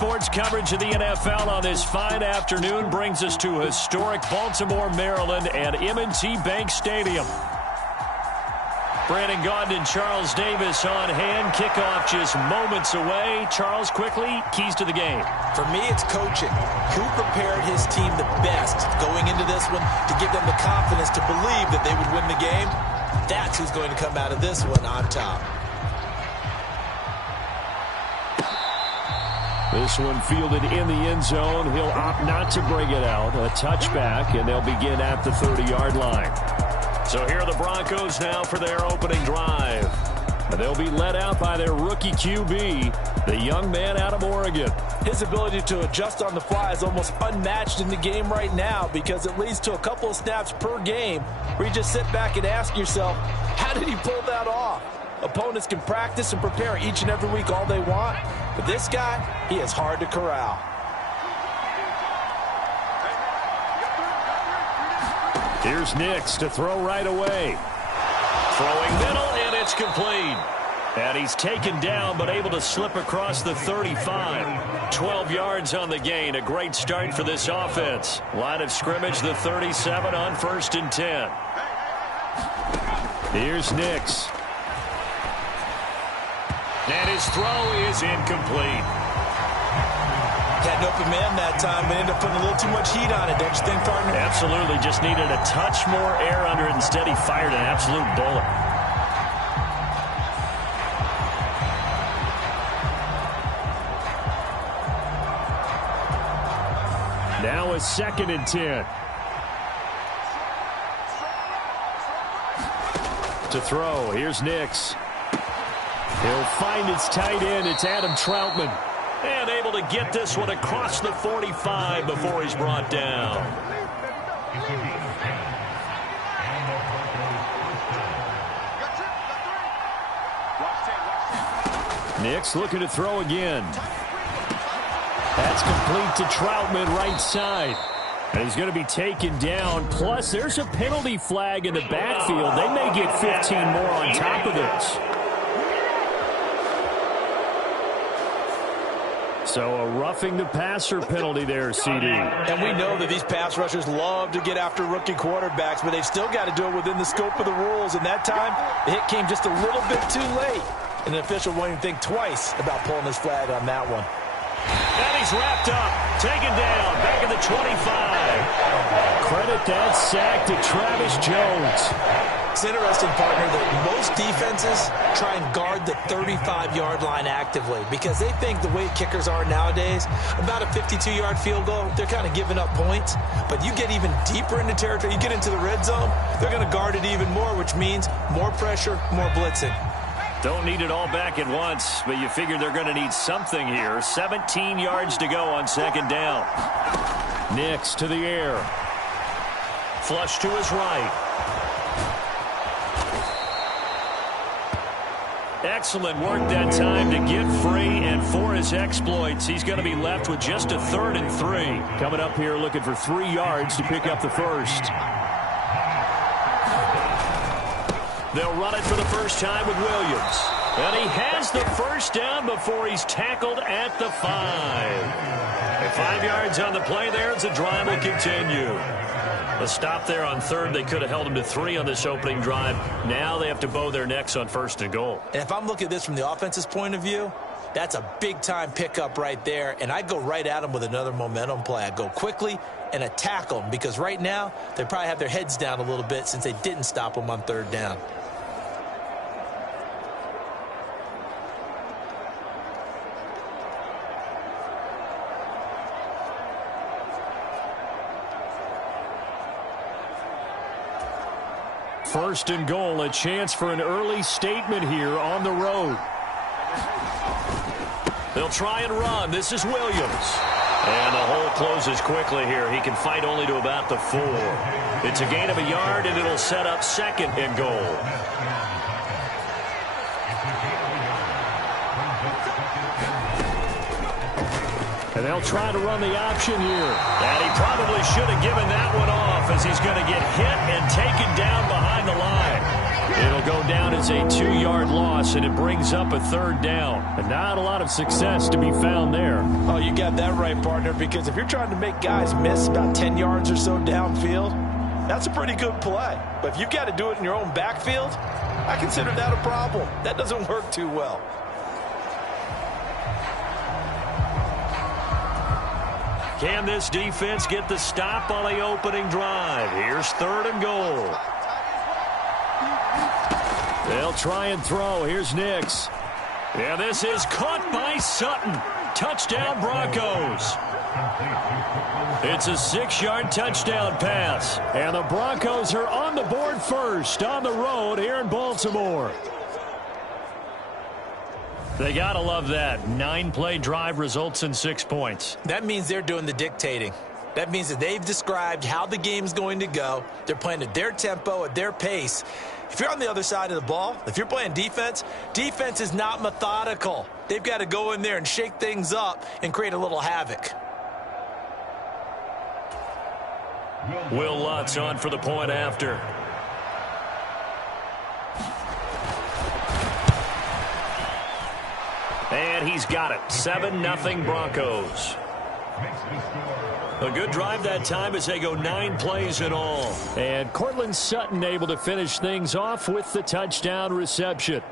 sports coverage of the NFL on this fine afternoon brings us to historic Baltimore, Maryland and M&T Bank Stadium. Brandon Gaudin and Charles Davis on hand. Kickoff just moments away. Charles, quickly, keys to the game. For me, it's coaching. Who prepared his team the best going into this one to give them the confidence to believe that they would win the game? That's who's going to come out of this one on top. This one fielded in the end zone. He'll opt not to bring it out. A touchback, and they'll begin at the 30-yard line. So here are the Broncos now for their opening drive. They'll be led out by their rookie QB, the young man out of Oregon. His ability to adjust on the fly is almost unmatched in the game right now because it leads to a couple of snaps per game where you just sit back and ask yourself, how did he pull that off? Opponents can practice and prepare each and every week all they want, but this guy, he is hard to corral. Here's Nix to throw right away. Throwing middle, and it's complete. And he's taken down, but able to slip across the 35. 12 yards on the gain. A great start for this offense. Line of scrimmage, the 37 on 1st and 10. Here's Nix. And his throw is incomplete. Had an open man that time, but ended up putting a little too much heat on it, don't you think, partner? Absolutely. Just needed a touch more air under it. Instead, he fired an absolute bullet. Now a 2nd and 10. To throw. Here's Nix. He'll find his tight end. It's Adam Troutman. And able to get this one across the 45 before he's brought down. Nix looking to throw again. That's complete to Troutman, right side. And he's going to be taken down. Plus, there's a penalty flag in the backfield. They may get 15 more on top of this. So a roughing the passer penalty there, CD. And we know that these pass rushers love to get after rookie quarterbacks, but they've still got to do it within the scope of the rules. And that time, the hit came just a little bit too late. And the official won't even think twice about pulling his flag on that one. And he's wrapped up, taken down, back at the 25. Credit that sack to Travis Jones. It's interesting, partner, that most defenses try and guard the 35-yard line actively because they think the way kickers are nowadays, about a 52-yard field goal, they're kind of giving up points. But you get even deeper into territory, you get into the red zone, they're going to guard it even more, which means more pressure, more blitzing. Don't need it all back at once, but you figure they're going to need something here. 17 yards to go on 2nd down. Nix to the air. Flush to his right. Excellent work that time to get free, and for his exploits, he's going to be left with just a 3rd and 3. Coming up here looking for 3 yards to pick up the first. They'll run it for the first time with Williams. And he has the first down before he's tackled at the 5. And 5 yards on the play there as the drive will continue. A stop there on 3rd. They could have held him to 3 on this opening drive. Now they have to bow their necks on 1st and goal. And if I'm looking at this from the offense's point of view, that's a big-time pickup right there. And I'd go right at him with another momentum play. I'd go quickly and attack them because right now they probably have their heads down a little bit since they didn't stop them on 3rd down. First and goal, a chance for an early statement here on the road. They'll try and run. This is Williams. And the hole closes quickly here. He can fight only to about the 4. It's a gain of a yard, and it'll set up 2nd and goal. And they'll try to run the option here. And he probably should have given that one off as he's going to get hit and taken down behind the line. It'll go down as a 2-yard loss, and it brings up a 3rd down. And not a lot of success to be found there. Oh, you got that right, partner, because if you're trying to make guys miss about 10 yards or so downfield, that's a pretty good play. But if you've got to do it in your own backfield, I consider that a problem. That doesn't work too well. Can this defense get the stop on the opening drive? Here's 3rd and goal. They'll try and throw. Here's Nix. Yeah, this is caught by Sutton. Touchdown, Broncos. It's a 6-yard touchdown pass. And the Broncos are on the board first on the road here in Baltimore. They got to love that. 9-play drive results in 6 points. That means they're doing the dictating. That means that they've described how the game's going to go. They're playing at their tempo, at their pace. If you're on the other side of the ball, if you're playing defense, defense is not methodical. They've got to go in there and shake things up and create a little havoc. Will Lutz on for the point after. And he's got it. 7-0 Broncos. A good drive that time as they go 9 plays in all. And Cortland Sutton able to finish things off with the touchdown reception.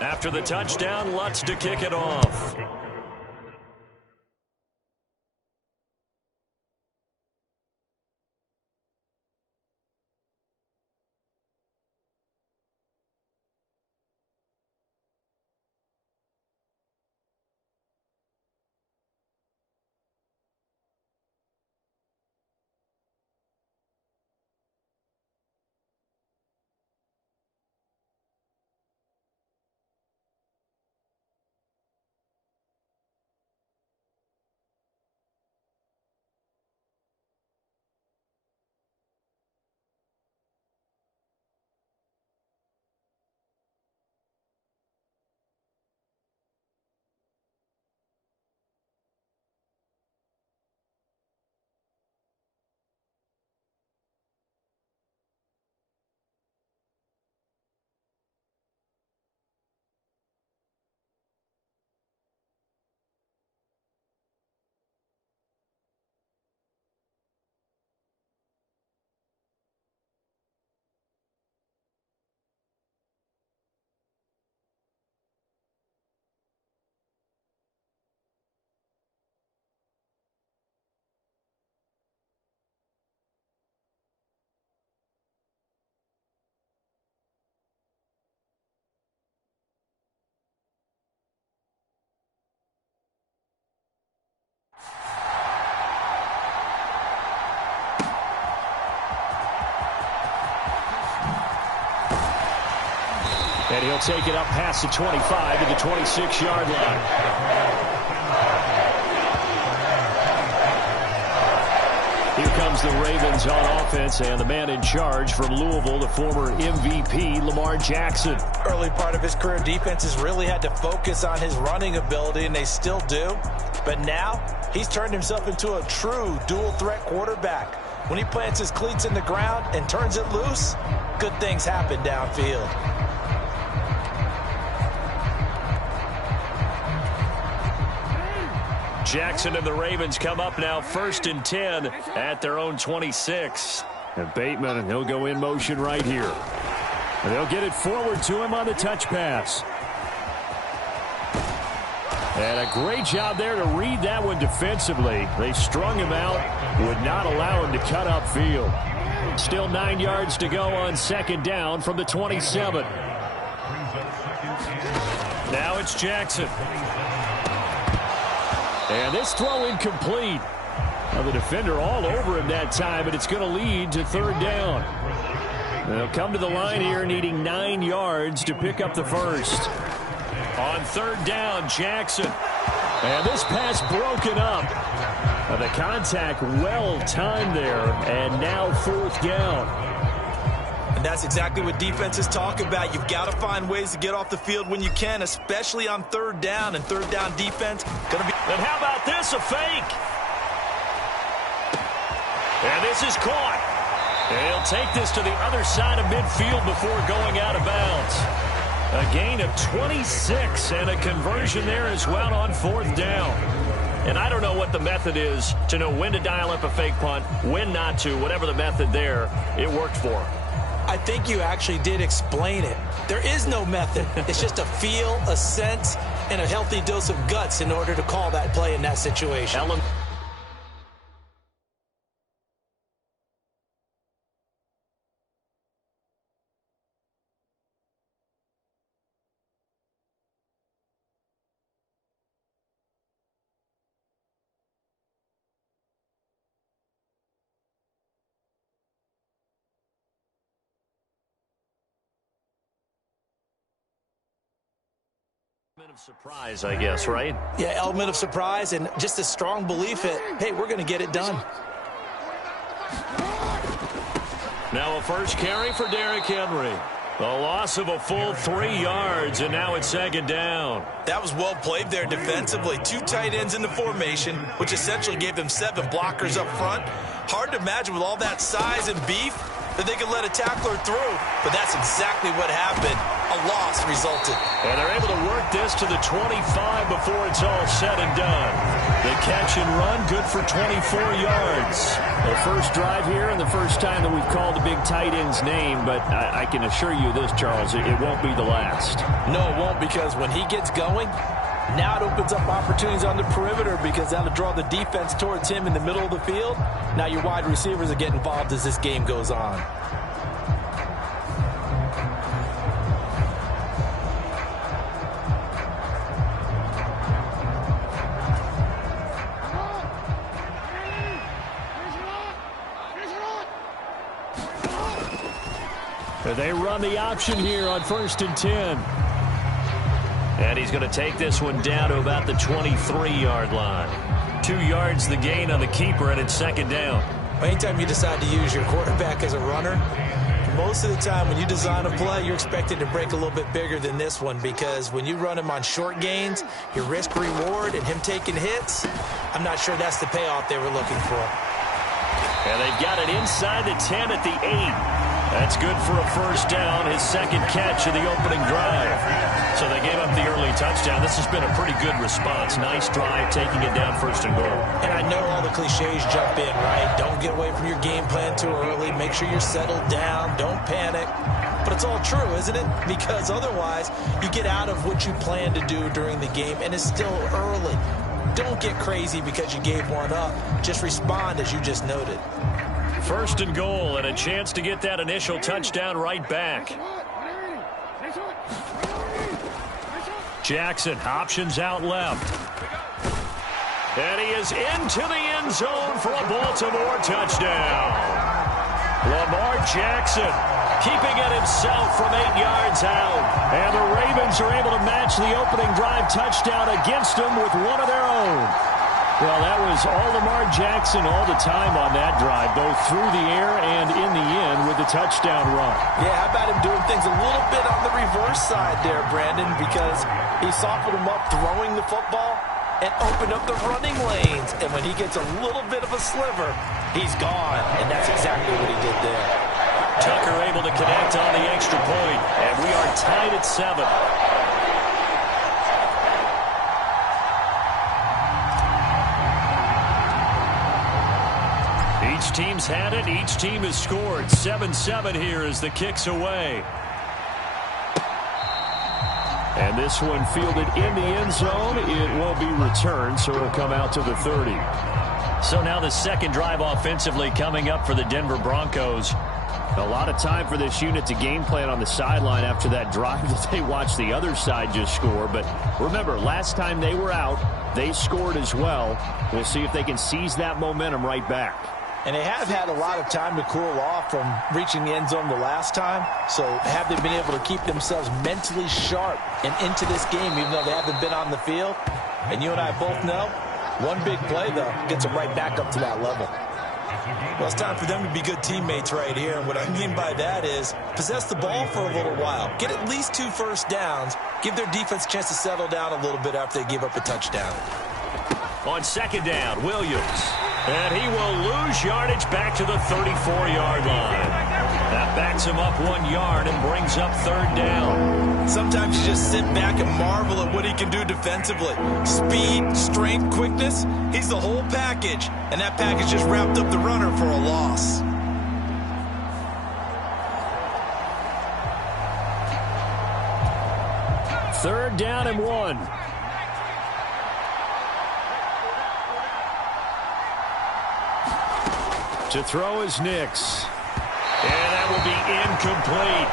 After the touchdown, Lutz to kick it off. And he'll take it up past the 25 to the 26-yard line. Here comes the Ravens on offense, and the man in charge from Louisville, the former MVP, Lamar Jackson. Early part of his career, defenses really had to focus on his running ability, and they still do. But now, he's turned himself into a true dual-threat quarterback. When he plants his cleats in the ground and turns it loose, good things happen downfield. Jackson and the Ravens come up now 1st and 10 at their own 26. And Bateman, he'll go in motion right here. And they'll get it forward to him on the touch pass. And a great job there to read that one defensively. They strung him out, would not allow him to cut upfield. Still 9 yards to go on 2nd down from the 27. Now it's Jackson. And this throw incomplete. Now the defender all over him that time, but it's going to lead to 3rd down. They'll come to the line here needing 9 yards to pick up the first. On 3rd down, Jackson. And this pass broken up. The contact well timed there, and now 4th down. And that's exactly what defenses talk about. You've got to find ways to get off the field when you can, especially on third down. And third down defense going to be... And how about this, a fake? And this is caught. And he'll take this to the other side of midfield before going out of bounds. A gain of 26 and a conversion there as well on fourth down. And I don't know what the method is to know when to dial up a fake punt, when not to, whatever the method there, it worked for him. I think you actually did explain it. There is no method. It's just a feel, a sense, and a healthy dose of guts in order to call that play in that situation. Of surprise, I guess, right? Yeah, element of surprise and just a strong belief that, hey, we're going to get it done. Now a first carry for Derrick Henry. A loss of a full 3 yards, and now it's second down. That was well played there defensively. 2 tight ends in the formation, which essentially gave them 7 blockers up front. Hard to imagine with all that size and beef that they could let a tackler through, but that's exactly what happened. A loss resulted. And they're able to work this to the 25 before it's all said and done. The catch and run, good for 24 yards. The first drive here and the first time that we've called the big tight end's name, but I can assure you this, Charles, it won't be the last. No, it won't, because when he gets going, now it opens up opportunities on the perimeter because that'll draw the defense towards him in the middle of the field. Now your wide receivers will get involved as this game goes on. They run the option here on 1st and 10. And he's going to take this one down to about the 23-yard line. 2 yards the gain on the keeper, and it's second down. Anytime you decide to use your quarterback as a runner, most of the time when you design a play, you're expected to break a little bit bigger than this one, because when you run him on short gains, your risk-reward and him taking hits, I'm not sure that's the payoff they were looking for. And they've got it inside the 10 at the 8. That's good for a first down, his second catch of the opening drive. So they gave up the early touchdown. This has been a pretty good response. Nice drive, taking it down 1st and goal. And I know all the cliches jump in, right? Don't get away from your game plan too early. Make sure you're settled down. Don't panic. But it's all true, isn't it? Because otherwise, you get out of what you plan to do during the game, and it's still early. Don't get crazy because you gave one up. Just respond as you just noted. 1st and goal, and a chance to get that initial touchdown right back. Jackson options out left. And he is into the end zone for a Baltimore touchdown. Lamar Jackson keeping it himself from 8 yards out. And the Ravens are able to match the opening drive touchdown against them with one of their own. Well, that was all Lamar Jackson all the time on that drive, both through the air and in the end with the touchdown run. Yeah, how about him doing things a little bit on the reverse side there, Brandon, because he softened him up throwing the football and opened up the running lanes. And when he gets a little bit of a sliver, he's gone. And that's exactly what he did there. Tucker able to connect on the extra point, and we are tied at 7. Each team's had it. Each team has scored. 7-7 here as the kick's away. And this one fielded in the end zone. It won't be returned, so it'll come out to the 30. So now the second drive offensively coming up for the Denver Broncos. A lot of time for this unit to game plan on the sideline after that drive that they watched the other side just score. But remember, last time they were out, they scored as well. We'll see if they can seize that momentum right back. And they have had a lot of time to cool off from reaching the end zone the last time. So have they been able to keep themselves mentally sharp and into this game, even though they haven't been on the field? And you and I both know, one big play, though, gets them right back up to that level. Well, it's time for them to be good teammates right here. And what I mean by that is possess the ball for a little while. Get at least 2 first downs. Give their defense a chance to settle down a little bit after they give up a touchdown. On second down, Williams. And he will lose yardage back to the 34-yard line. That backs him up 1 yard and brings up third down. Sometimes you just sit back and marvel at what he can do defensively. Speed, strength, quickness, he's the whole package. And that package just wrapped up the runner for a loss. Third down and 1. To throw is Nix. And that will be incomplete.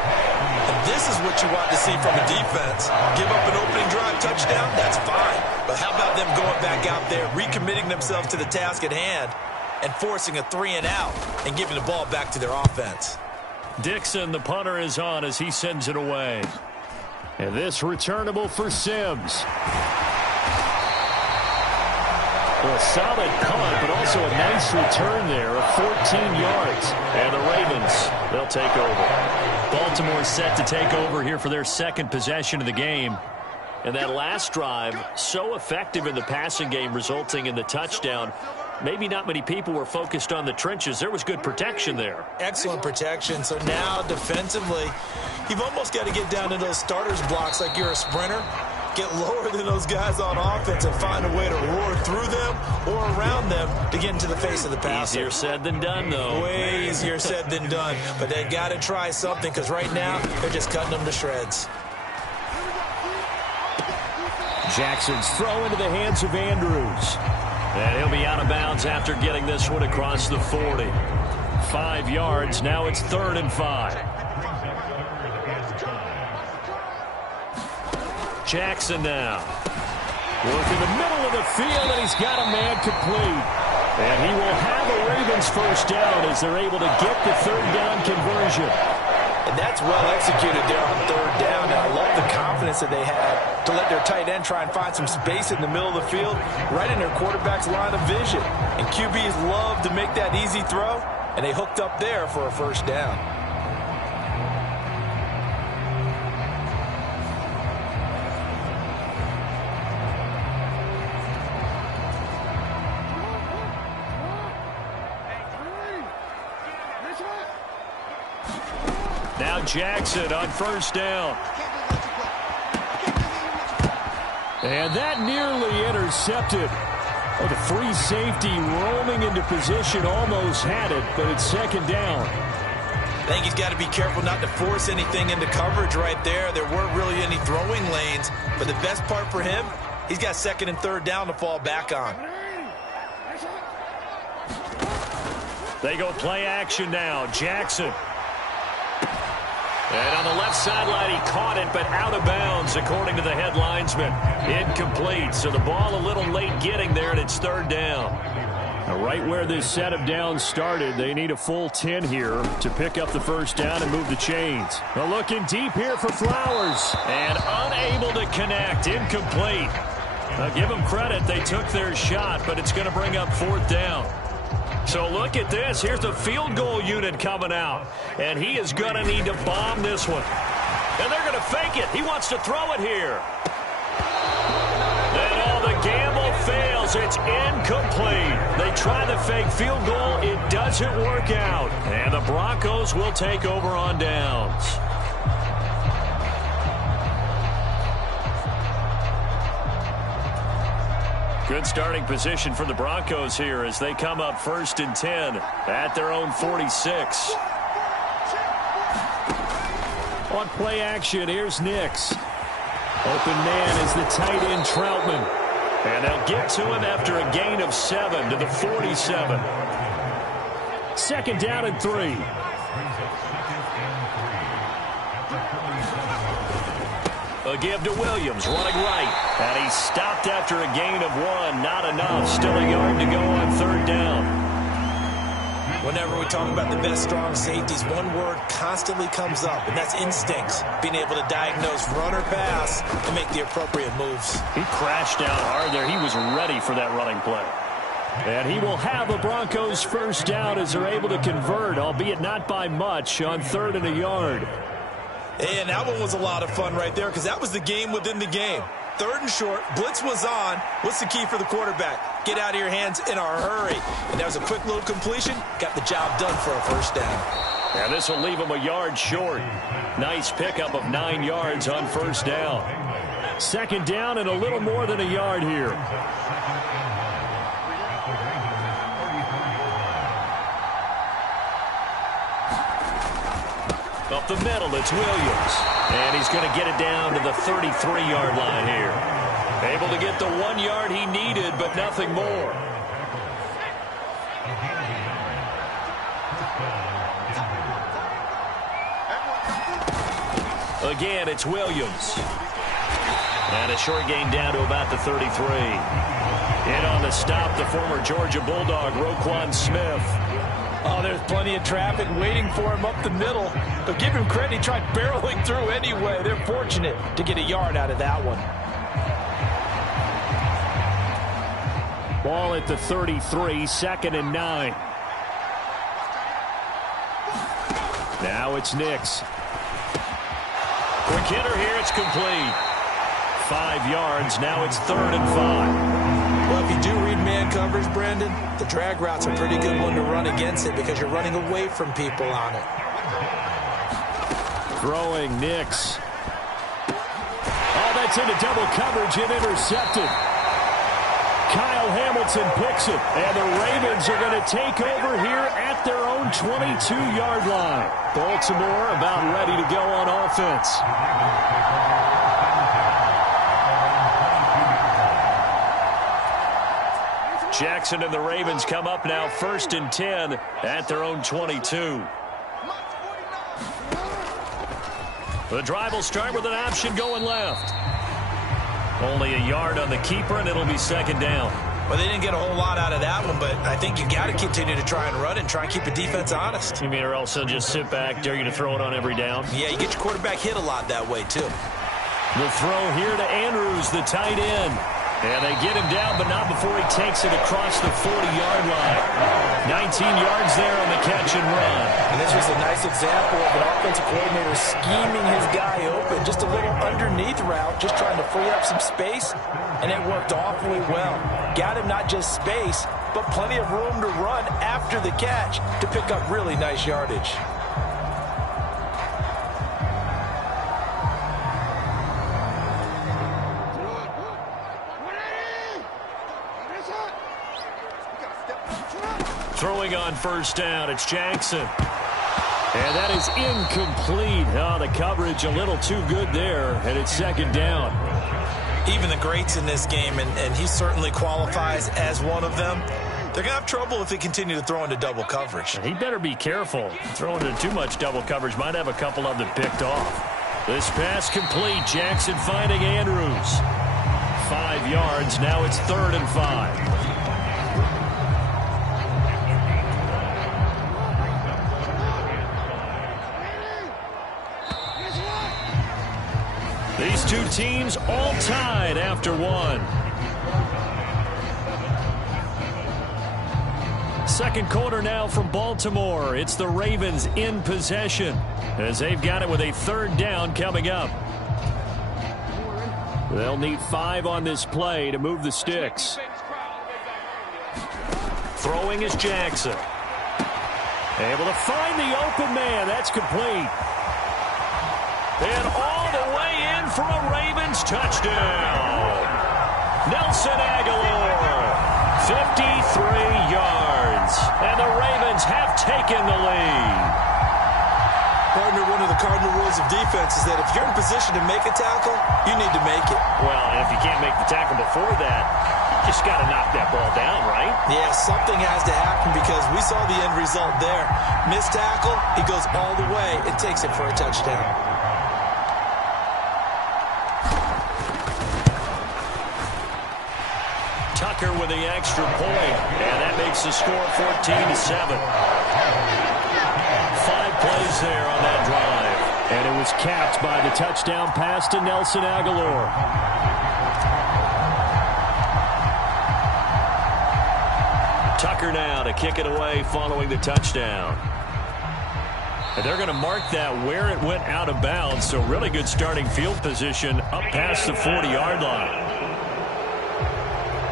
And this is what you want to see from a defense. Give up an opening drive touchdown, that's fine. But how about them going back out there, recommitting themselves to the task at hand, and forcing a 3-and-out and giving the ball back to their offense. Dixon, the punter, is on as he sends it away. And this returnable for Sims. Well, a solid punt, but also a nice return there of 14 yards. And the Ravens, they'll take over. Baltimore set to take over here for their second possession of the game. And that last drive, so effective in the passing game, resulting in the touchdown. Maybe not many people were focused on the trenches. There was good protection there. Excellent protection. So now defensively, you've almost got to get down to those starters blocks like you're a sprinter. Get lower than those guys on offense and find a way to roar through them or around them to get into the face of the passer. Easier said than done, though. Way easier said than done. But they got to try something because right now they're just cutting them to shreds. Jackson's throw into the hands of Andrews. And he'll be out of bounds after getting this one across the 40. 5 yards. Now it's 3rd and 5. Jackson now. Working the middle of the field, and he's got a man complete. And he will have a Ravens first down as they're able to get the third down conversion. And that's well executed there on third down. And I love the confidence that they had to let their tight end try and find some space in the middle of the field, right in their quarterback's line of vision. And QBs love to make that easy throw, and they hooked up there for a first down. Now Jackson on first down. And that nearly intercepted. Oh, the free safety roaming into position almost had it, but it's second down. I think he's got to be careful not to force anything into coverage right there. There weren't really any throwing lanes, but the best part for him, he's got second and third down to fall back on. They go play action now. Jackson. And on the left sideline, he caught it, but out of bounds, according to the head linesman. Incomplete, so the ball a little late getting there, and it's third down. Now, right where this set of downs started, they need a full 10 here to pick up the first down and move the chains. Now looking deep here for Flowers, and unable to connect, incomplete. Now give them credit, they took their shot, but it's going to bring up fourth down. So look at this. Here's the field goal unit coming out. And he is going to need to bomb this one. And they're going to fake it. He wants to throw it here. Then all the gamble fails. It's incomplete. They try the fake field goal. It doesn't work out. And the Broncos will take over on downs. Good starting position for the Broncos here as they come up 1st and 10 at their own 46. On play action, here's Nix. Open man is the tight end Troutman. And they'll get to him after a gain of 7 to the 47. 2nd down and 3. A give to Williams, running right. And he stopped after a gain of 1. Not enough. Still a yard to go on third down. Whenever we talk about the best strong safeties, one word constantly comes up, and that's instincts. Being able to diagnose run or pass and make the appropriate moves. He crashed down hard there. He was ready for that running play. And he will have a Broncos first down as they're able to convert, albeit not by much, on 3rd and a yard. And that one was a lot of fun right there because that was the game within the game. 3rd and short, blitz was on. What's the key for the quarterback? Get out of your hands in a hurry. And that was a quick little completion. Got the job done for a first down. And this will leave him a yard short. Nice pickup of 9 yards on first down. 2nd down and a little more than a yard here. Up the middle, it's Williams. And he's going to get it down to the 33-yard line here. Able to get the 1 yard he needed, but nothing more. Again, it's Williams. And a short gain down to about the 33. In on the stop, the former Georgia Bulldog, Roquan Smith. Oh, there's plenty of traffic waiting for him up the middle. But give him credit, he tried barreling through anyway. They're fortunate to get a yard out of that one. Ball at the 33, 2nd and 9. Now it's Nix. Quick hitter here, it's complete. 5 yards, now it's 3rd and 5. Well, if you do read man coverage, Brandon, the drag route's a pretty good one to run against it because you're running away from people on it. Throwing Nix. Oh, that's into double coverage and intercepted. Kyle Hamilton picks it, and the Ravens are going to take over here at their own 22-yard line. Baltimore about ready to go on offense. Jackson and the Ravens come up now 1st and 10 at their own 22. The drive will start with an option going left. Only a yard on the keeper, and it'll be 2nd down. Well, they didn't get a whole lot out of that one, but I think you got to continue to try and run and try and keep the defense honest. You mean, or else they'll just sit back, dare you to throw it on every down? Yeah, you get your quarterback hit a lot that way, too. The throw here to Andrews, the tight end. And they get him down, but not before he takes it across the 40-yard line. 19 yards there on the catch and run. And this was a nice example of an offensive coordinator scheming his guy open. Just a little underneath route, just trying to free up some space, and it worked awfully well. Got him not just space, but plenty of room to run after the catch to pick up really nice yardage. Throwing on first down, it's Jackson. And that is incomplete. Oh, the coverage a little too good there, and it's 2nd down. Even the greats in this game, and he certainly qualifies as one of them, they're going to have trouble if they continue to throw into double coverage. He better be careful. Throwing into too much double coverage might have a couple of them picked off. This pass complete. Jackson finding Andrews. 5 yards. Now it's 3rd and 5. These two teams all tied after 1. 2nd quarter now from Baltimore. It's the Ravens in possession as they've got it with a 3rd down coming up. They'll need 5 on this play to move the sticks. Throwing is Jackson. Able to find the open man. That's complete. And all the way in for a Ravens touchdown. Nelson Aguilar, 53 yards. And the Ravens have taken the lead. Partner, one of the cardinal rules of defense is that if you're in position to make a tackle, you need to make it. Well, and if you can't make the tackle before that, you just got to knock that ball down, right? Yeah, something has to happen because we saw the end result there. Missed tackle, he goes all the way and takes it for a touchdown. Tucker with the extra point, and that makes the score 14-7. 5 plays there on that drive, and it was capped by the touchdown pass to Nelson Aguilar. Tucker now to kick it away following the touchdown. And they're going to mark that where it went out of bounds, so really good starting field position up past the 40-yard line.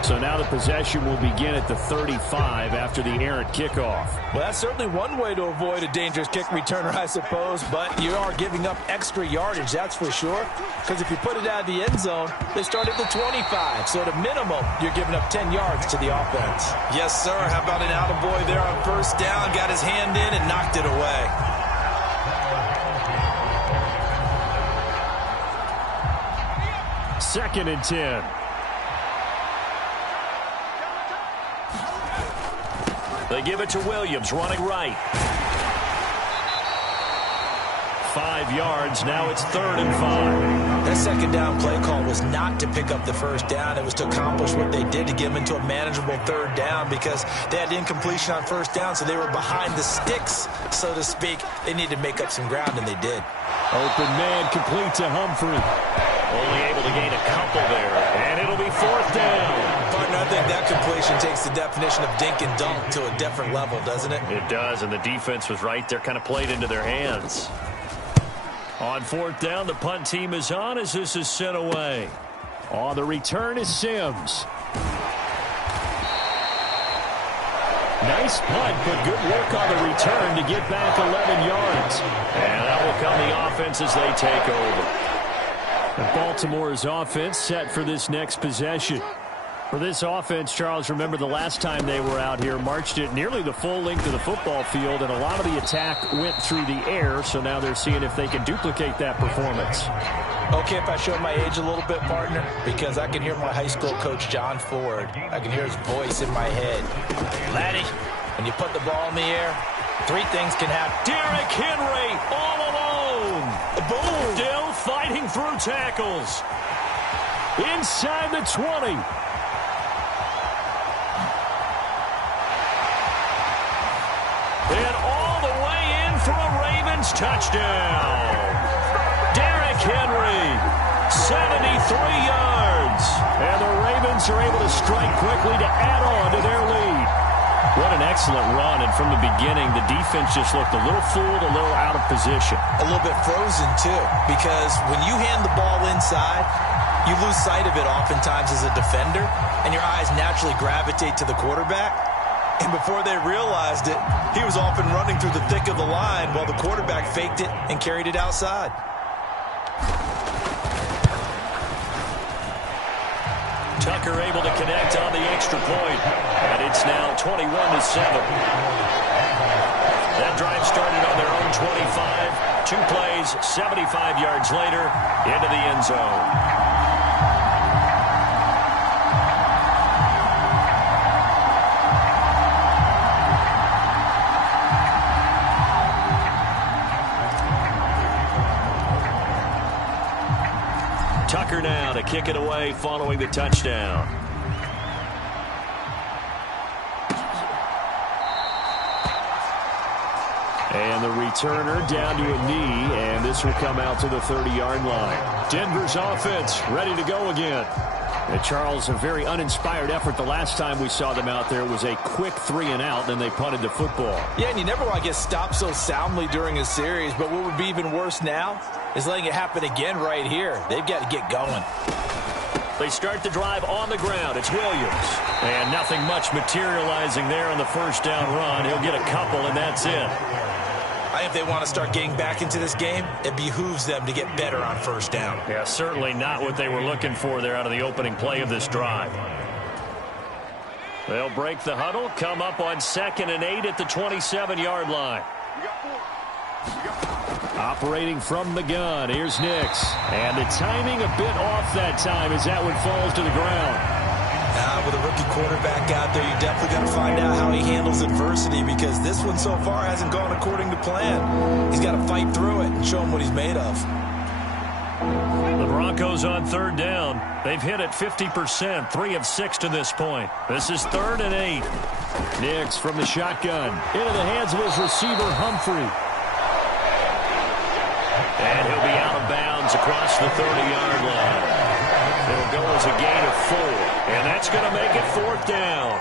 So now the possession will begin at the 35 after the errant kickoff. Well, that's certainly one way to avoid a dangerous kick returner, I suppose, but you are giving up extra yardage, that's for sure, because if you put it out of the end zone, they start at the 25, so at a minimum, you're giving up 10 yards to the offense. Yes, sir. How about an attaboy there on first down, got his hand in and knocked it away. Second and 10. They give it to Williams, running right. 5 yards, now it's 3rd and 5. That second down play call was not to pick up the first down. It was to accomplish what they did to get them into a manageable third down because they had incompletion on first down, so they were behind the sticks, so to speak. They needed to make up some ground, and they did. Open man complete to Humphrey. Only able to gain a couple there, and it'll be 4th down. Partner, I think that completion takes the definition of dink and dunk to a different level, doesn't it? It does, and the defense was right there, kind of played into their hands. On 4th down, the punt team is on as this is sent away. On the return is Sims. Nice punt, but good work on the return to get back 11 yards. And that will come the offense as they take over. And Baltimore's offense set for this next possession. For this offense, Charles, remember the last time they were out here, marched it nearly the full length of the football field, and a lot of the attack went through the air, so now they're seeing if they can duplicate that performance. Okay, if I show my age a little bit, partner, because I can hear my high school coach, John Ford. I can hear his voice in my head. Laddie, when you put the ball in the air, 3 things can happen. Derrick Henry all alone. Boom. Still fighting through tackles. Inside the 20. And all the way in for a Ravens touchdown. Derrick Henry, 73 yards. And the Ravens are able to strike quickly to add on to their lead. What an excellent run, and from the beginning, the defense just looked a little fooled, a little out of position. A little bit frozen, too, because when you hand the ball inside, you lose sight of it oftentimes as a defender, and your eyes naturally gravitate to the quarterback. And before they realized it, he was off and running through the thick of the line while the quarterback faked it and carried it outside. Tucker able to connect on the extra point. And it's now 21-7. That drive started on their own 25. 2 plays, 75 yards later, into the end zone. Tucker now to kick it away following the touchdown. And the returner down to a knee, and this will come out to the 30-yard line. Denver's offense ready to go again. And Charles, a very uninspired effort the last time we saw them out there. It was a quick 3-and-out, then they punted the football. Yeah, and you never want to get stopped so soundly during a series, but what would be even worse now is letting it happen again right here. They've got to get going. They start the drive on the ground. It's Williams. And nothing much materializing there on the first down run. He'll get a couple, and that's it. I think if they want to start getting back into this game, it behooves them to get better on first down. Yeah, certainly not what they were looking for there out of the opening play of this drive. They'll break the huddle, come up on 2nd and 8 at the 27-yard line. Operating from the gun, here's Nix. And the timing a bit off that time as that one falls to the ground. With a rookie quarterback out there, you definitely got to find out how he handles adversity, because this one so far hasn't gone according to plan. He's got to fight through it and show him what he's made of. The Broncos on 3rd down. They've hit it 50%, 3 of 6 to this point. This is 3rd and 8. Nix from the shotgun. Into the hands of his receiver, Humphrey. And he'll be out of bounds across the 30-yard line. It'll go as a gain of 4. And that's going to make it 4th down.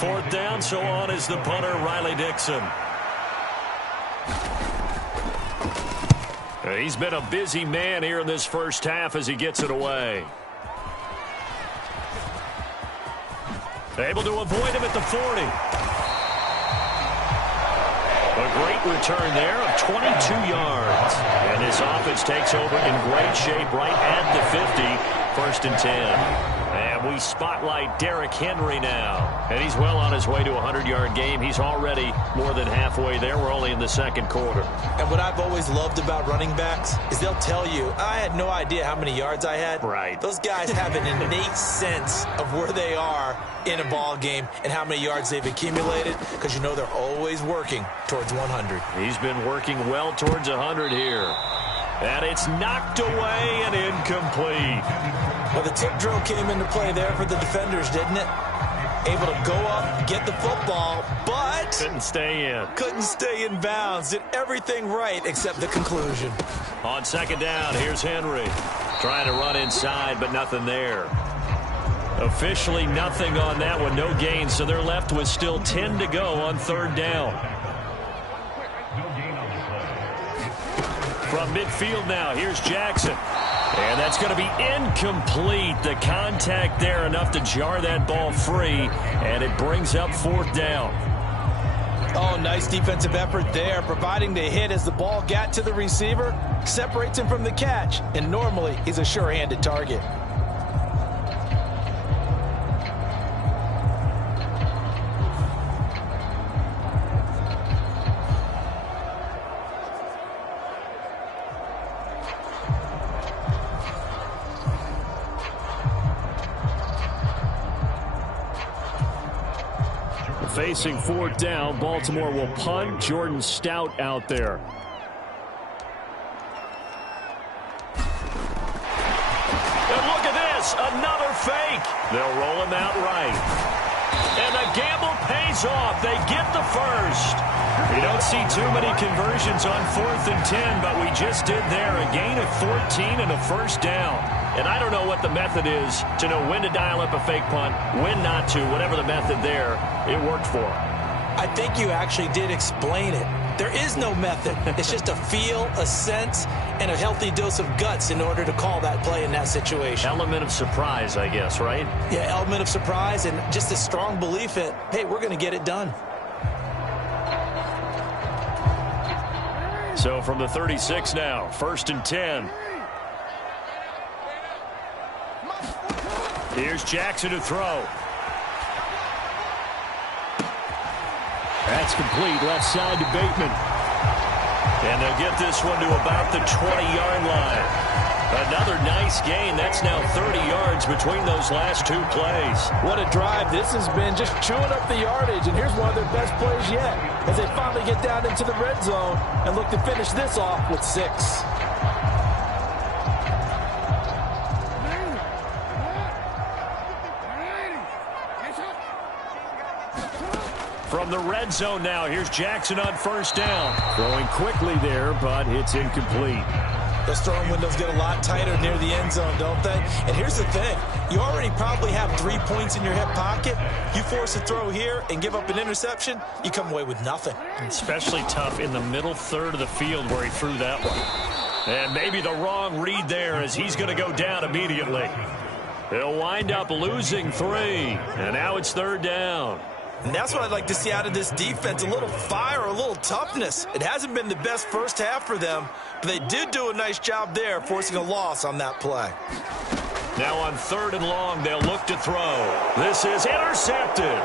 4th down, so on is the punter, Riley Dixon. He's been a busy man here in this first half as he gets it away. Able to avoid him at the 40. A great return there of 22 yards. And this offense takes over in great shape right at the 50. 1st and 10. And we spotlight Derrick Henry now. And he's well on his way to a 100-yard game. He's already more than halfway there. We're only in the 2nd quarter. And what I've always loved about running backs is they'll tell you, I had no idea how many yards I had. Right. Those guys have an innate sense of where they are in a ball game and how many yards they've accumulated, because you know they're always working towards 100. He's been working well towards 100 here. And it's knocked away and incomplete. Well, the tip drill came into play there for the defenders, didn't it? Able to go up, get the football, but couldn't stay in. Couldn't stay in bounds. Did everything right except the conclusion. On 2nd down, here's Henry. Trying to run inside, but nothing there. Officially nothing on that one, no gain, so they're left with still 10 to go on 3rd down. From midfield now, here's Jackson. And that's going to be incomplete. The contact there enough to jar that ball free, and it brings up 4th down. Oh, nice defensive effort there, providing the hit as the ball got to the receiver, separates him from the catch, and normally he's a sure-handed target. Facing 4th down, Baltimore will punt. Jordan Stout out there. And look at this, another fake. They'll roll him out right. And the gamble pays off. They get the first. We don't see too many conversions on 4th and 10, but we just did there. A gain of 14 and a 1st down. And I don't know what the method is to know when to dial up a fake punt, when not to, whatever the method there, it worked for him. I think you actually did explain it. There is no method. It's just a feel, a sense, and a healthy dose of guts in order to call that play in that situation. Element of surprise, I guess, right? Yeah, element of surprise and just a strong belief in, hey, we're going to get it done. So from the 36 now, 1st and 10. Here's Jackson to throw. That's complete, left side to Bateman. And they'll get this one to about the 20-yard line. Another nice gain. That's now 30 yards between those last 2 plays. What a drive. This has been just chewing up the yardage, and here's one of their best plays yet as they finally get down into the red zone and look to finish this off with 6. From the red zone now, here's Jackson on 1st down. Throwing quickly there, but it's incomplete. Those throwing windows get a lot tighter near the end zone, don't they? And here's the thing. You already probably have 3 points in your hip pocket. You force a throw here and give up an interception, you come away with nothing. Especially tough in the middle third of the field where he threw that one. And maybe the wrong read there as he's going to go down immediately. He'll wind up losing 3. And now it's 3rd down. And that's what I'd like to see out of this defense, a little fire, a little toughness. It hasn't been the best first half for them, but they did do a nice job there, forcing a loss on that play. Now on 3rd and long, they'll look to throw. This is intercepted.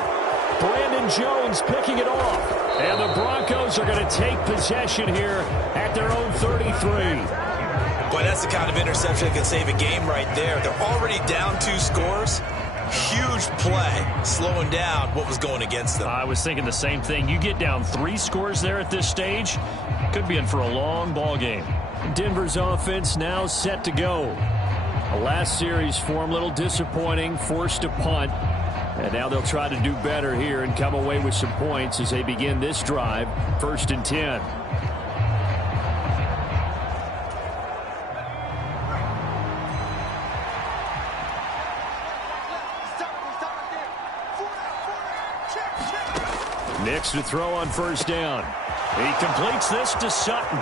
Brandon Jones picking it off. And the Broncos are going to take possession here at their own 33. Boy, that's the kind of interception that can save a game right there. They're already down 2 scores. Huge play, slowing down what was going against them. I was thinking the same thing. You get down 3 scores there at this stage, could be in for a long ball game. Denver's offense now set to go. The last series for them, a little disappointing, forced to punt. And now they'll try to do better here and come away with some points as they begin this drive, 1st and 10. Nix to throw on first down. He completes this to Sutton.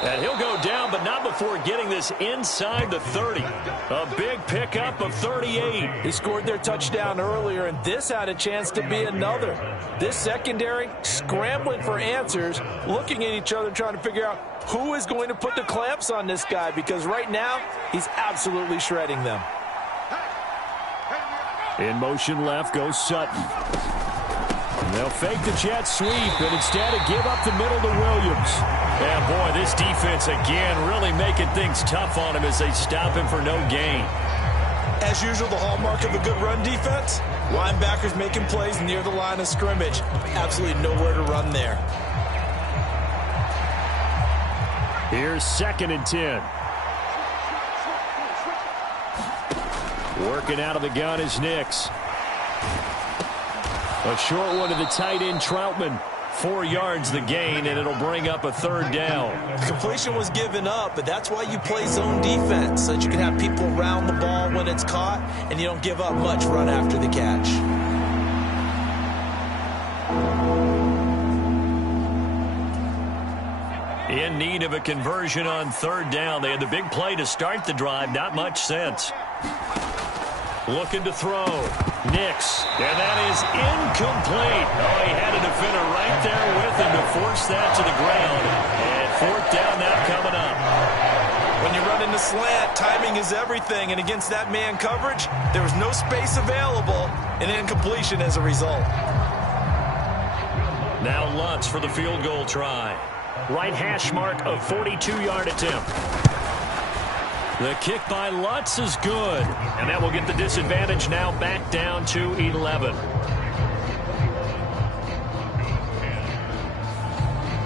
And he'll go down, but not before getting this inside the 30. A big pickup of 38. He scored their touchdown earlier, and this had a chance to be another. This secondary scrambling for answers, looking at each other, trying to figure out who is going to put the clamps on this guy, because right now he's absolutely shredding them. In motion left goes Sutton. They'll fake the jet sweep and instead give up the middle to Williams. And boy, this defense again really making things tough on him as they stop him for no gain. As usual, the hallmark of a good run defense, linebackers making plays near the line of scrimmage. Absolutely nowhere to run there. Here's 2nd and 10. Working out of the gun is Nix. A short one to the tight end, Troutman. 4 yards the gain, and it'll bring up a 3rd down. Completion was given up, but that's why you play zone defense, so that you can have people around the ball when it's caught, and you don't give up much run after the catch. In need of a conversion on 3rd down. They had the big play to start the drive. Not much sense. Looking to throw. Nix. And that is incomplete. Oh, he had a defender right there with him to force that to the ground. And 4th down now coming up. When you run in the slant, timing is everything. And against that man coverage, there was no space available. And incompletion as a result. Now Lutz for the field goal try. Right hash mark of 42-yard attempt. The kick by Lutz is good. And that will get the disadvantage now back down to 11.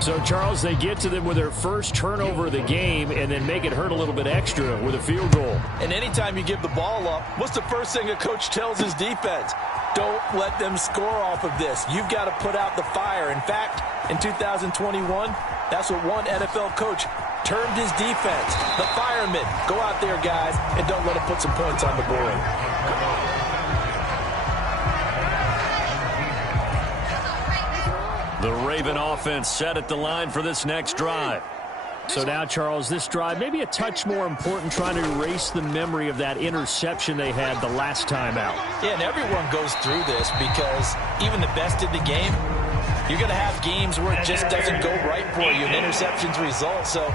So, Charles, they get to them with their first turnover of the game and then make it hurt a little bit extra with a field goal. And anytime you give the ball up, what's the first thing a coach tells his defense? Don't let them score off of this. You've got to put out the fire. In fact, in 2021, that's what one NFL coach termed his defense. The firemen. Go out there, guys, and don't let them put some points on the board. The Raven offense set at the line for this next drive. So now, Charles, this drive maybe a touch more important, trying to erase the memory of that interception they had the last time out. Yeah, and everyone goes through this because even the best in the game, you're going to have games where it just doesn't go right for you and interceptions result. So,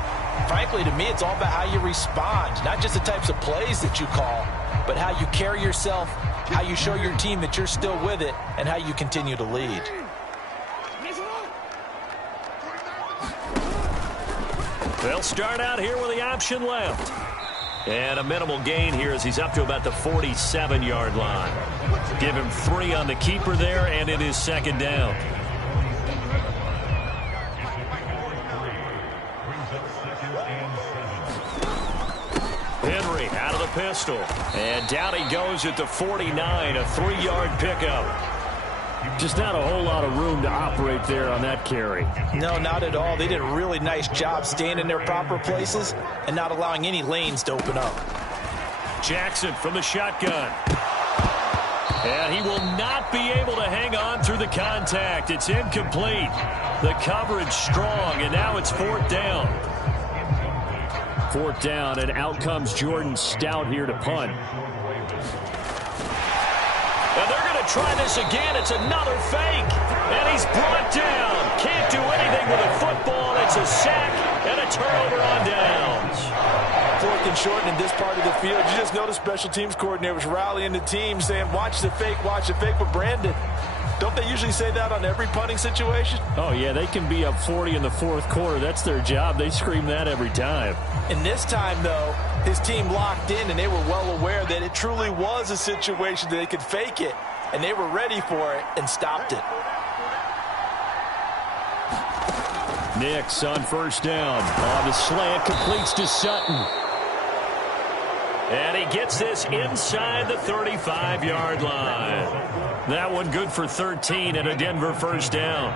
frankly, to me, it's all about how you respond, not just the types of plays that you call, but how you carry yourself, how you show your team that you're still with it, and how you continue to lead. They'll start out here with the option left. And a minimal gain here as he's up to about the 47-yard line. Give him 3 on the keeper there, and it is 2nd down. Henry out of the pistol. And down he goes at the 49, a 3-yard pickup. Just not a whole lot of room to operate there on that carry. No, not at all. They did a really nice job staying in their proper places and not allowing any lanes to open up. Jackson from the shotgun. And he will not be able to hang on through the contact. It's incomplete. The coverage strong, and now it's 4th down. 4th down, and out comes Jordan Stout here to punt. And they're going to try this again. It's another fake. And he's brought down. Can't do anything with a football. It's a sack and a turnover on downs. 4th and short in this part of the field. You just notice special teams coordinators rallying the team saying, watch the fake, but Brandon, don't they usually say that on every punting situation? Oh, yeah, they can be up 40 in the 4th quarter. That's their job. They scream that every time. And this time, though, his team locked in, and they were well aware that it truly was a situation that they could fake it, and they were ready for it and stopped it. Nix on first down. On the slant, completes to Sutton. And he gets this inside the 35-yard line. That one good for 13 and a Denver first down.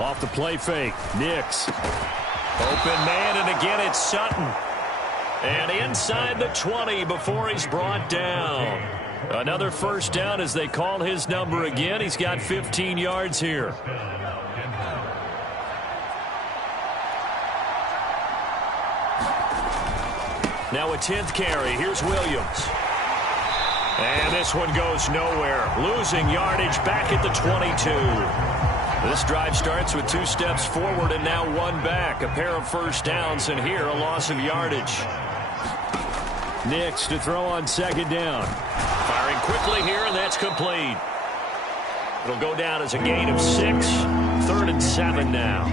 Off the play fake, Nix. Open man, and again it's Sutton. And inside the 20 before he's brought down. Another first down as they call his number again. He's got 15 yards here. Now a 10th carry. Here's Williams. And this one goes nowhere. Losing yardage back at the 22. This drive starts with 2 steps forward and now 1 back. A pair of first downs, and here a loss of yardage. Nix to throw on 2nd down. Firing quickly here, and that's complete. It'll go down as a gain of 6. 3rd and 7 now.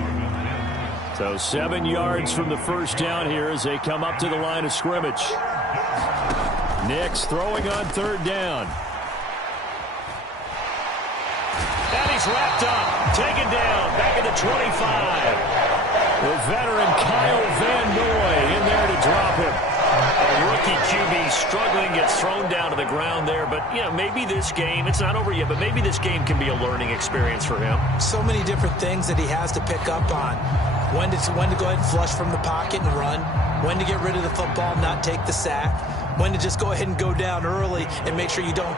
So 7 yards from the first down here as they come up to the line of scrimmage. Nix throwing on 3rd down. And he's wrapped up. Taken down. Back at the 25. The veteran Kyle Van Noy in there to drop him. A rookie QB struggling, gets thrown down to the ground there. But, you know, maybe this game, it's not over yet, but maybe this game can be a learning experience for him. So many different things that he has to pick up on. When to go ahead and flush from the pocket and run. When to get rid of the football, not take the sack. When to just go ahead and go down early and make sure you don't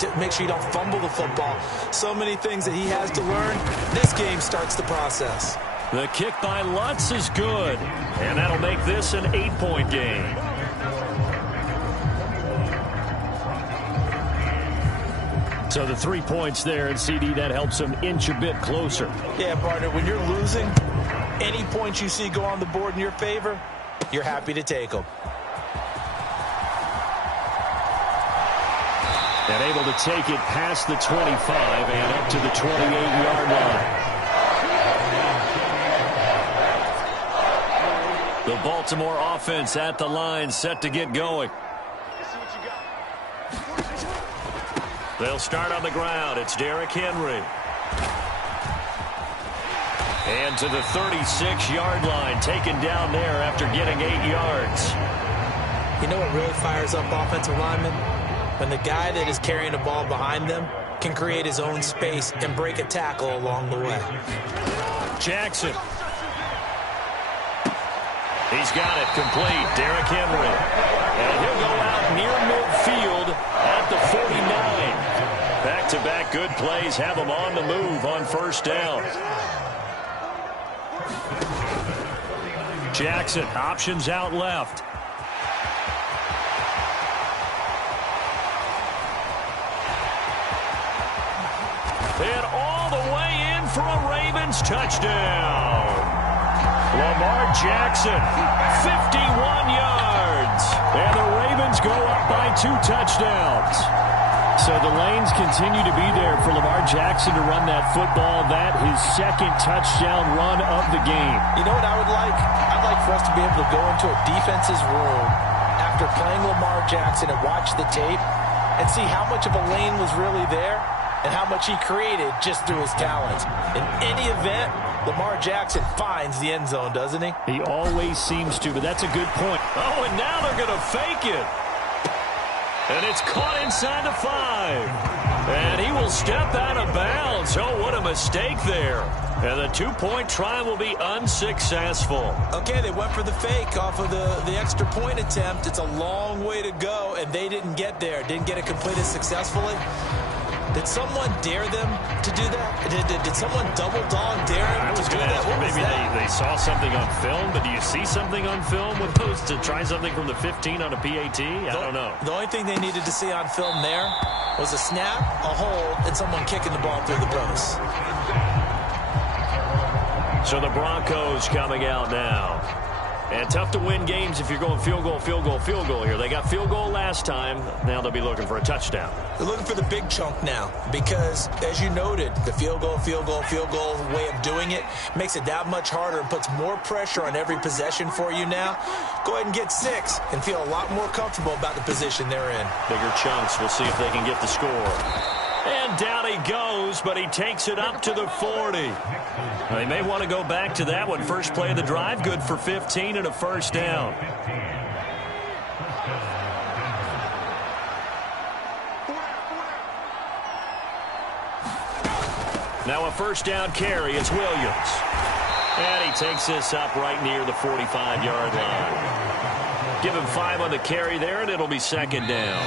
fumble the football. So many things that he has to learn. This game starts the process. The kick by Lutz is good, and that'll make this an 8-point game. So the 3 points there, and CD, that helps him inch a bit closer. Yeah, partner, when you're losing, any points you see go on the board in your favor, you're happy to take them. And able to take it past the 25 and up to the 28-yard line. The Baltimore offense at the line, set to get going. They'll start on the ground. It's Derrick Henry. And to the 36-yard line, taken down there after getting 8 yards. You know what really fires up offensive linemen? When the guy that is carrying the ball behind them can create his own space and break a tackle along the way. Jackson. He's got it complete. Derrick Henry. And he'll go out near midfield at the 49. Back-to-back good plays have him on the move on first down. Jackson, options out left. And all the way in for a Ravens touchdown. Lamar Jackson, 51 yards. And the Ravens go up by 2 touchdowns. So the lanes continue to be there for Lamar Jackson to run that football. That his 2nd touchdown run of the game. You know what I would like? I'd like for us to be able to go into a defense's room after playing Lamar Jackson and watch the tape and see how much of a lane was really there and how much he created just through his talents. In any event, Lamar Jackson finds the end zone, doesn't he? He always seems to, but that's a good point. Oh, and now they're going to fake it. And it's caught inside the 5. And he will step out of bounds. Oh, what a mistake there. And the 2-point try will be unsuccessful. Okay, they went for the fake off of the extra point attempt. It's a long way to go, and they didn't get there. Didn't get it completed successfully. Did someone dare them to do that? Did someone double dog dare him to do that? Maybe they saw something on film, but do you see something on film with those to try something from the 15 on a PAT? I don't know. The only thing they needed to see on film there was a snap, a hold, and someone kicking the ball through the post. So the Broncos coming out now. And tough to win games if you're going field goal here. They got field goal last time. Now they'll be looking for a touchdown. They're looking for the big chunk now because, as you noted, the field goal way of doing it makes it that much harder and puts more pressure on every possession for you now. Go ahead and get 6 and feel a lot more comfortable about the position they're in. Bigger chunks. We'll see if they can get the score. And down he goes, but he takes it up to the 40. They may want to go back to that one. First play of the drive, good for 15 and a first down. Now a first down carry. It's Williams. And he takes this up right near the 45-yard line. Give him 5 on the carry there, and it'll be second down.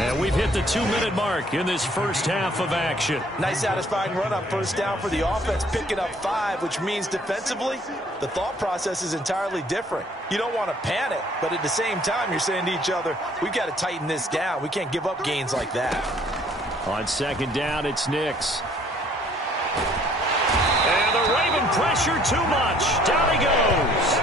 And we've hit the 2-minute mark in this first half of action. Nice satisfying run on first down for the offense, picking up 5, which means defensively, the thought process is entirely different. You don't want to panic, but at the same time, you're saying to each other, we've got to tighten this down. We can't give up gains like that. On second down, it's Nix. And the Raven pressure too much. Down he goes.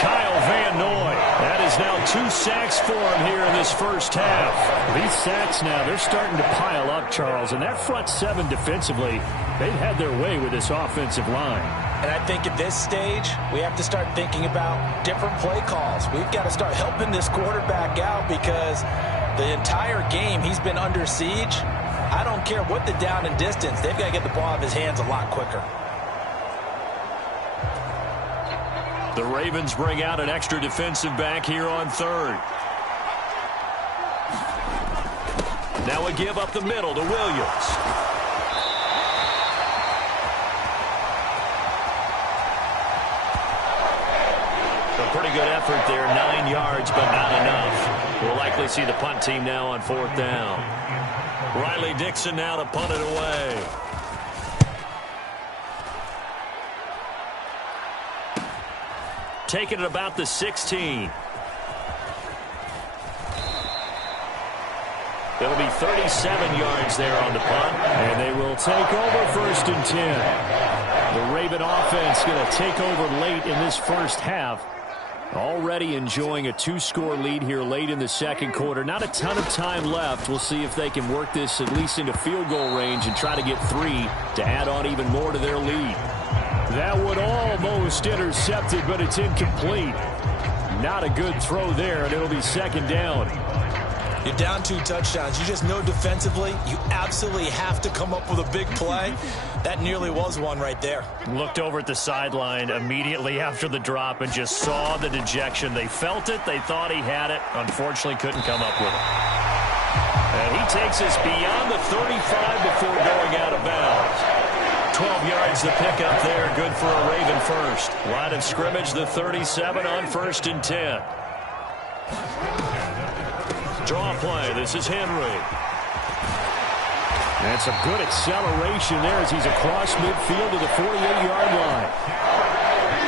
Kyle Van Noy. That is now 2 sacks for him here in this first half. These sacks now, they're starting to pile up, Charles. And that front 7 defensively, they've had their way with this offensive line. And I think at this stage, we have to start thinking about different play calls. We've got to start helping this quarterback out because the entire game he's been under siege. I don't care what the down and distance. They've got to get the ball out of his hands a lot quicker. The Ravens bring out an extra defensive back here on third. Now we give up the middle to Williams. A pretty good effort there, 9 yards, but not enough. We'll likely see the punt team now on 4th down. Riley Dixon now to punt it away. Taking it about the 16. It'll be 37 yards there on the punt. And they will take over 1st and 10. The Raven offense going to take over late in this first half. Already enjoying a 2-score lead here late in the second quarter. Not a ton of time left. We'll see if they can work this at least into field goal range and try to get 3 to add on even more to their lead. That would almost intercepted, but it's incomplete. Not a good throw there, and it'll be second down. You're down 2 touchdowns. You just know defensively you absolutely have to come up with a big play. That nearly was one right there. Looked over at the sideline immediately after the drop and just saw the dejection. They felt it. They thought he had it. Unfortunately, couldn't come up with it. And he takes us beyond the 35 before going out of bounds. 12 yards to pick up there. Good for a Raven first. Line of scrimmage, the 37 on 1st and 10. Draw play. This is Henry. That's a good acceleration there as he's across midfield to the 48-yard line.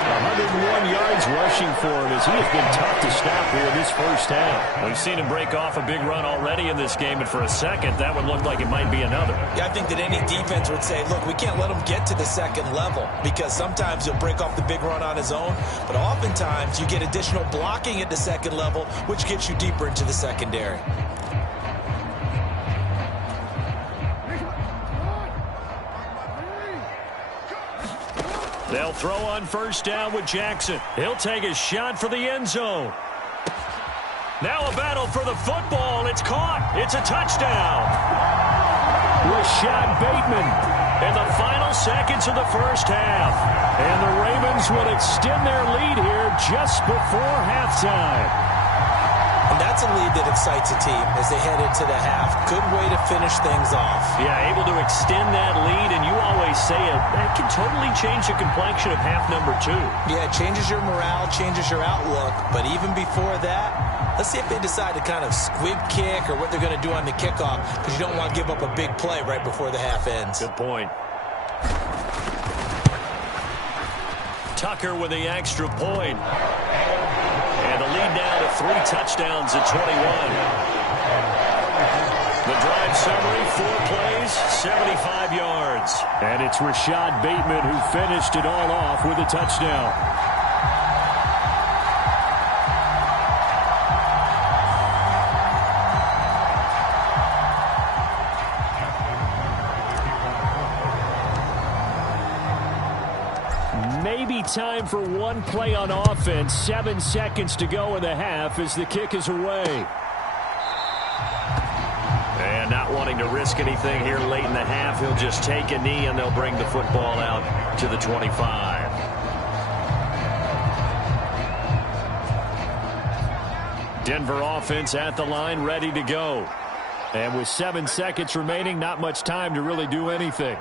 101 yards rushing for him as he has been tough to stop here in this first half. We've seen him break off a big run already in this game, and for a second, that would look like it might be another. Yeah, I think that any defense would say, look, we can't let him get to the second level because sometimes he'll break off the big run on his own, but oftentimes you get additional blocking at the second level, which gets you deeper into the secondary. They'll throw on 1st down with Jackson. He'll take a shot for the end zone. Now a battle for the football. It's caught. It's a touchdown. Rashad Bateman in the final seconds of the first half. And the Ravens will extend their lead here just before halftime. And that's a lead that excites a team as they head into the half. Good way to finish things off. Yeah, able to extend that lead, and you always say it, that can totally change the complexion of half number 2. Yeah, it changes your morale, changes your outlook. But even before that, let's see if they decide to kind of squib kick or what they're going to do on the kickoff, because you don't want to give up a big play right before the half ends. Good point. Tucker with the extra point. And the lead now to 3 touchdowns at 21. The drive summary, 4 plays, 75 yards. And it's Rashad Bateman who finished it all off with a touchdown. Maybe time for one play on offense. 7 seconds to go in the half as the kick is away. And not wanting to risk anything here late in the half, he'll just take a knee and they'll bring the football out to the 25. Denver offense at the line, ready to go. And with 7 seconds remaining, not much time to really do anything.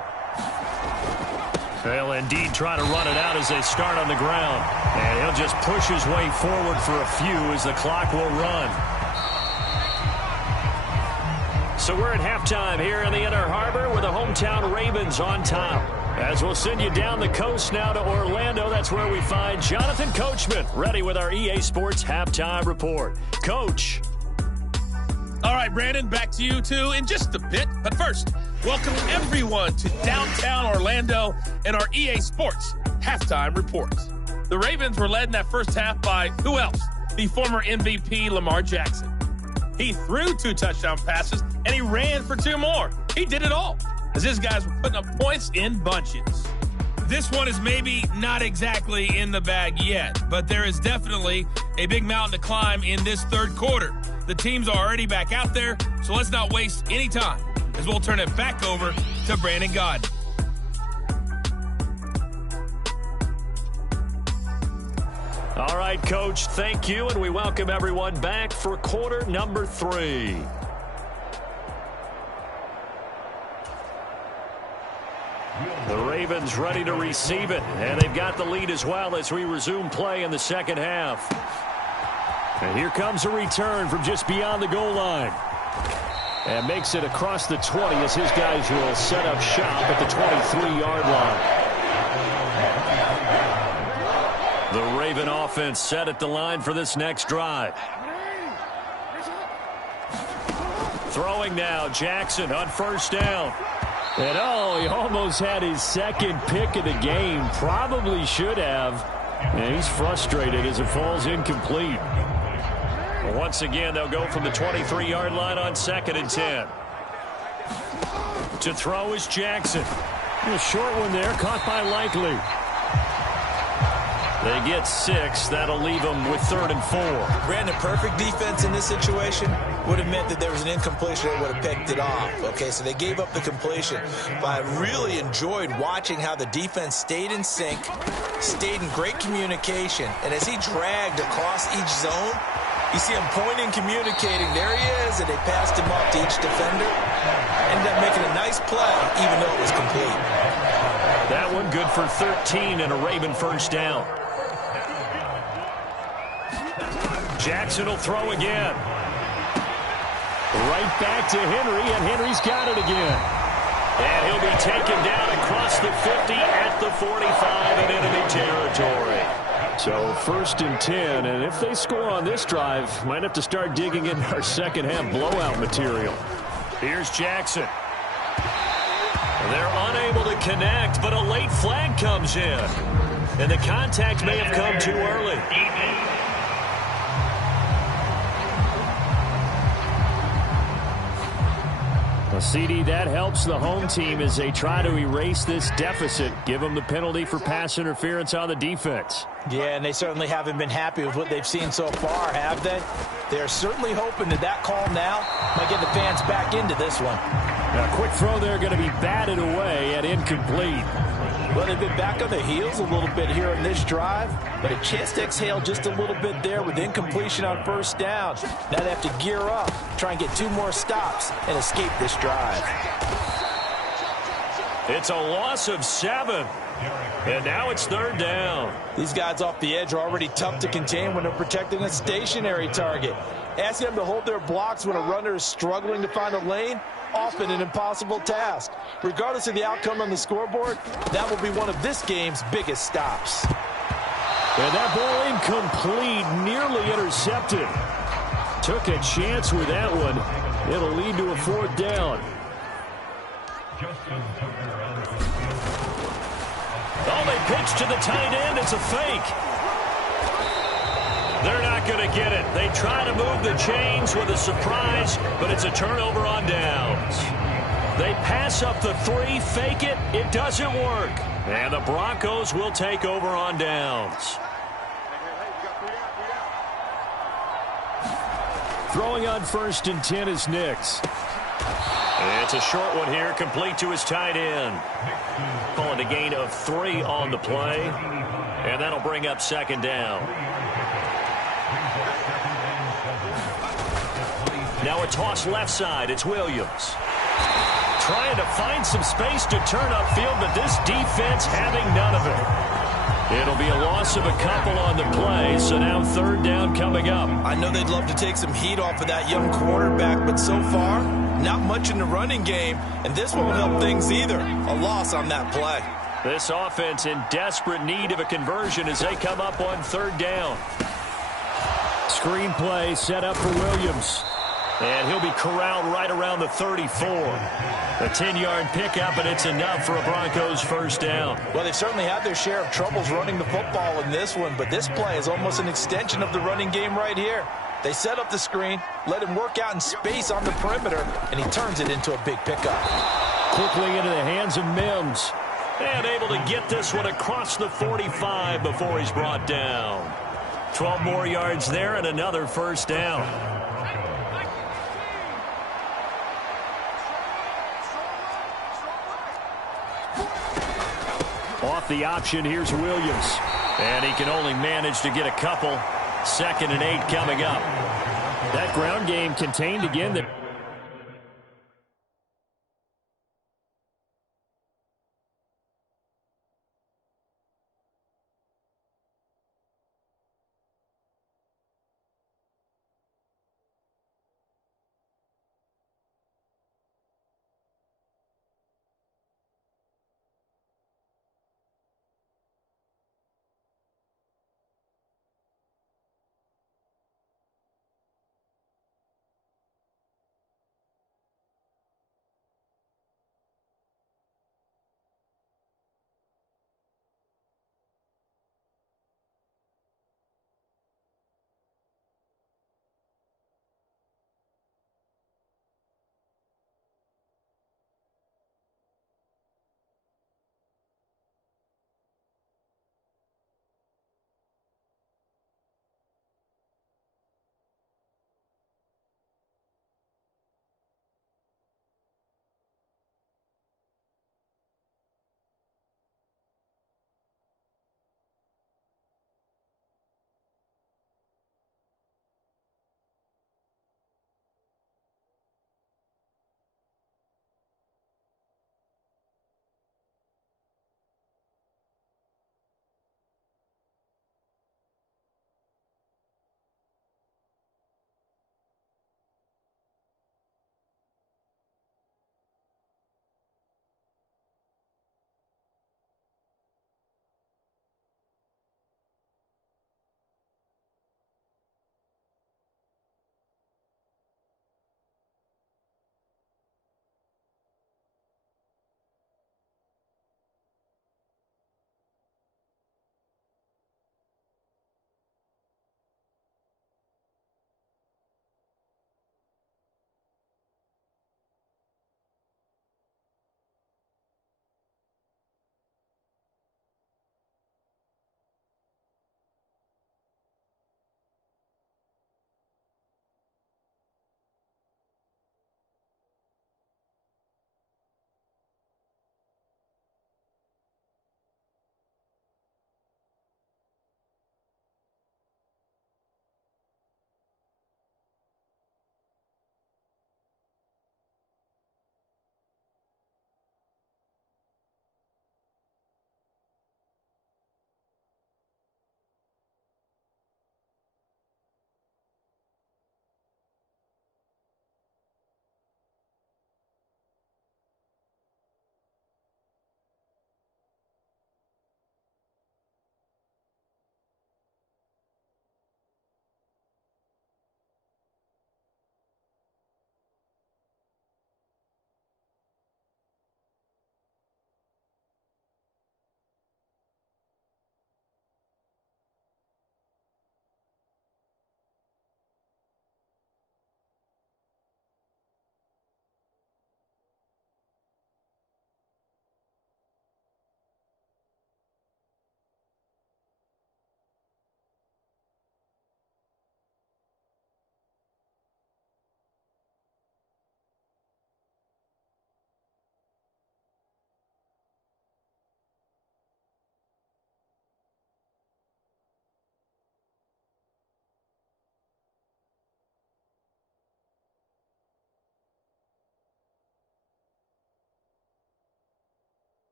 They'll indeed try to run it out as they start on the ground. And he'll just push his way forward for a few as the clock will run. So we're at halftime here in the Inner Harbor with the hometown Ravens on top. As we'll send you down the coast now to Orlando, that's where we find Jonathan Coachman, ready with our EA Sports Halftime Report. Coach. All right, Brandon, back to you two in just a bit. But first, welcome everyone to downtown Orlando and our EA Sports Halftime Report. The Ravens were led in that first half by who else? The former MVP Lamar Jackson. He threw 2 touchdown passes, and he ran for 2 more. He did it all, as his guys were putting up points in bunches. This one is maybe not exactly in the bag yet, but there is definitely a big mountain to climb in this third quarter. The team's already back out there, so let's not waste any time, as we'll turn it back over to Brandon Gaudin. All right, Coach, thank you, and we welcome everyone back for quarter number 3. The Ravens ready to receive it, and they've got the lead as well as we resume play in the second half. And here comes a return from just beyond the goal line. And makes it across the 20 as his guys will set up shop at the 23-yard line. The Raven offense set at the line for this next drive. Throwing now, Jackson on first down. And he almost had his second pick of the game. Probably should have. And he's frustrated as it falls incomplete. Once again, they'll go from the 23-yard line on 2nd and 10. To throw is Jackson. A short one there, caught by Likely. They get 6. That'll leave them with 3rd and 4. Brandon, perfect defense in this situation would have meant that there was an incompletion. They would have picked it off. Okay, so they gave up the completion. But I really enjoyed watching how the defense stayed in sync, stayed in great communication. And as he dragged across each zone, you see him pointing, communicating. There he is, and they passed him off to each defender. Ended up making a nice play, even though it was complete. That one good for 13 and a Raven first down. Jackson will throw again. Right back to Henry, and Henry's got it again. And he'll be taken down across the 50 at the 45 in enemy territory. So 1st and 10, and if they score on this drive, might have to start digging in our second half blowout material. Here's Jackson. They're unable to connect, but a late flag comes in. And the contact may have come too early. Well, CD, that helps the home team as they try to erase this deficit. Give them the penalty for pass interference on the defense. Yeah, and they certainly haven't been happy with what they've seen so far, have they? They're certainly hoping that call now might get the fans back into this one. Now, a quick throw there going to be batted away and incomplete. Well, they've been back on their heels a little bit here in this drive, but a chance to exhale just a little bit there with incompletion on first down. Now they have to gear up, try and get 2 more stops and escape this drive. It's a loss of 7. And now it's 3rd down. These guys off the edge are already tough to contain when they're protecting a stationary target. Asking them to hold their blocks when a runner is struggling to find a lane, often an impossible task. Regardless of the outcome on the scoreboard, that will be one of this game's biggest stops. And that ball incomplete, nearly intercepted. Took a chance with that one. It'll lead to a 4th down. Oh, they pitch to the tight end. It's a fake. They're not going to get it. They try to move the chains with a surprise, but it's a turnover on downs. They pass up the 3, fake it. It doesn't work. And the Broncos will take over on downs. Throwing on 1st and 10 is Nix. It's a short one here, complete to his tight end. Calling a gain of 3 on the play, and that'll bring up 2nd down. Now a toss left side. It's Williams. Trying to find some space to turn upfield, but this defense having none of it. It'll be a loss of a couple on the play, so now third down coming up. I know they'd love to take some heat off of that young quarterback, but so far, not much in the running game, and this won't help things either. A loss on that play. This offense in desperate need of a conversion as they come up on third down. Screen play set up for Williams. And he'll be corralled right around the 34. A 10-yard pickup, and it's enough for a Broncos first down. Well, they've certainly had their share of troubles running the football in this one, but this play is almost an extension of the running game right here. They set up the screen, let him work out in space on the perimeter, and he turns it into a big pickup. Quickly into the hands of Mims. And able to get this one across the 45 before he's brought down. 12 more yards there and another first down. Off the option, here's Williams. And he can only manage to get a couple. 2nd and 8 coming up. That ground game contained again that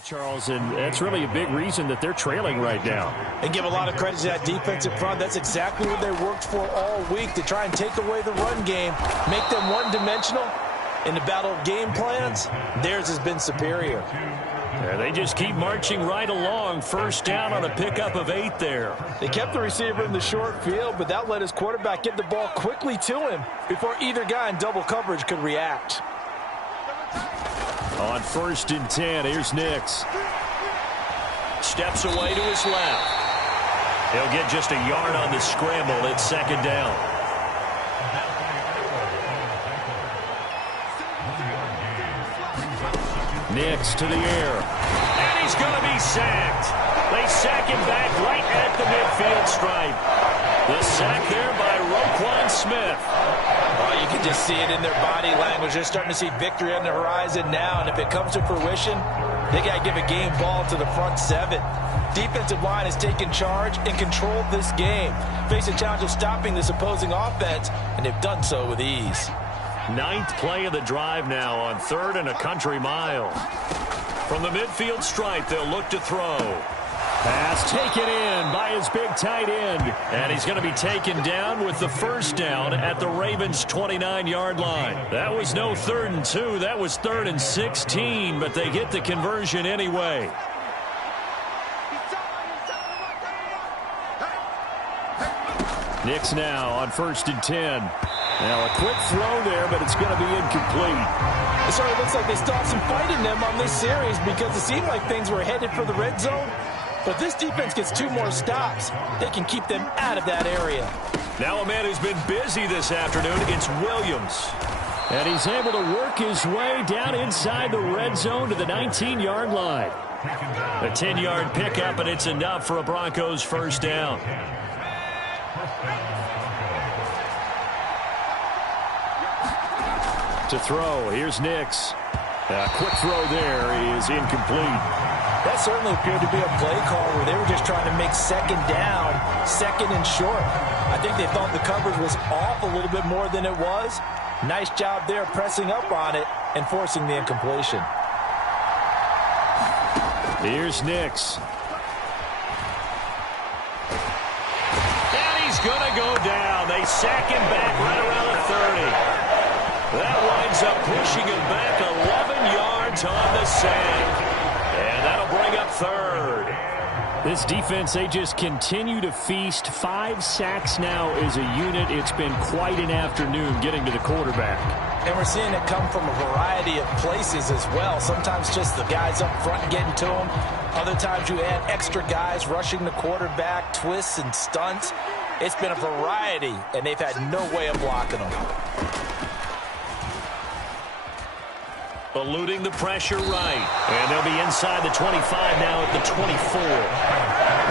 Charles, and that's really a big reason that they're trailing right now. And give a lot of credit to that defensive front. That's exactly what they worked for all week, to try and take away the run game, make them one-dimensional. In the battle of game plans, theirs has been superior. Yeah, they just keep marching right along. First down on a pickup of 8 there. They kept the receiver in the short field, but that let his quarterback get the ball quickly to him before either guy in double coverage could react. On 1st and 10, here's Nix. Steps away to his left. He'll get just a yard on the scramble. It's 2nd down. Nix to the air. And he's going to be sacked. They sack him back right at the midfield stripe. The sack there by Roquan Smith. Oh, you can just see it in their body language. They're starting to see victory on the horizon now, and if it comes to fruition, they got to give a game ball to the front 7. Defensive line has taken charge and controlled this game. Face a challenge of stopping this opposing offense, and they've done so with ease. 9th play of the drive now on 3rd and a country mile. From the midfield stripe, they'll look to throw. Pass taken in by his big tight end. And he's going to be taken down with the first down at the Ravens' 29-yard line. That was no 3rd and 2. That was 3rd and 16, but they get the conversion anyway. Nix now on 1st and 10. Now a quick throw there, but it's going to be incomplete. It sort of looks like they still have some fight in them on this series, because it seemed like things were headed for the red zone. But this defense gets 2 more stops. They can keep them out of that area. Now a man who's been busy this afternoon, it's Williams. And he's able to work his way down inside the red zone to the 19-yard line. A 10-yard pickup, and it's enough for a Broncos first down. To throw, here's Nix. A quick throw there is incomplete. That certainly appeared to be a play call where they were just trying to make 2nd down, 2nd and short. I think they thought the coverage was off a little bit more than it was. Nice job there pressing up on it and forcing the incompletion. Here's Nix. And he's going to go down. They sack him back right around the 30. That winds up pushing him back 11 yards on the sack. And that'll bring up 3rd. This defense, they just continue to feast. 5 sacks now as a unit. It's been quite an afternoon getting to the quarterback. And we're seeing it come from a variety of places as well. Sometimes just the guys up front getting to him. Other times you add extra guys rushing the quarterback, twists and stunts. It's been a variety, and they've had no way of blocking them. Eluding the pressure right. And they'll be inside the 25 now at the 24.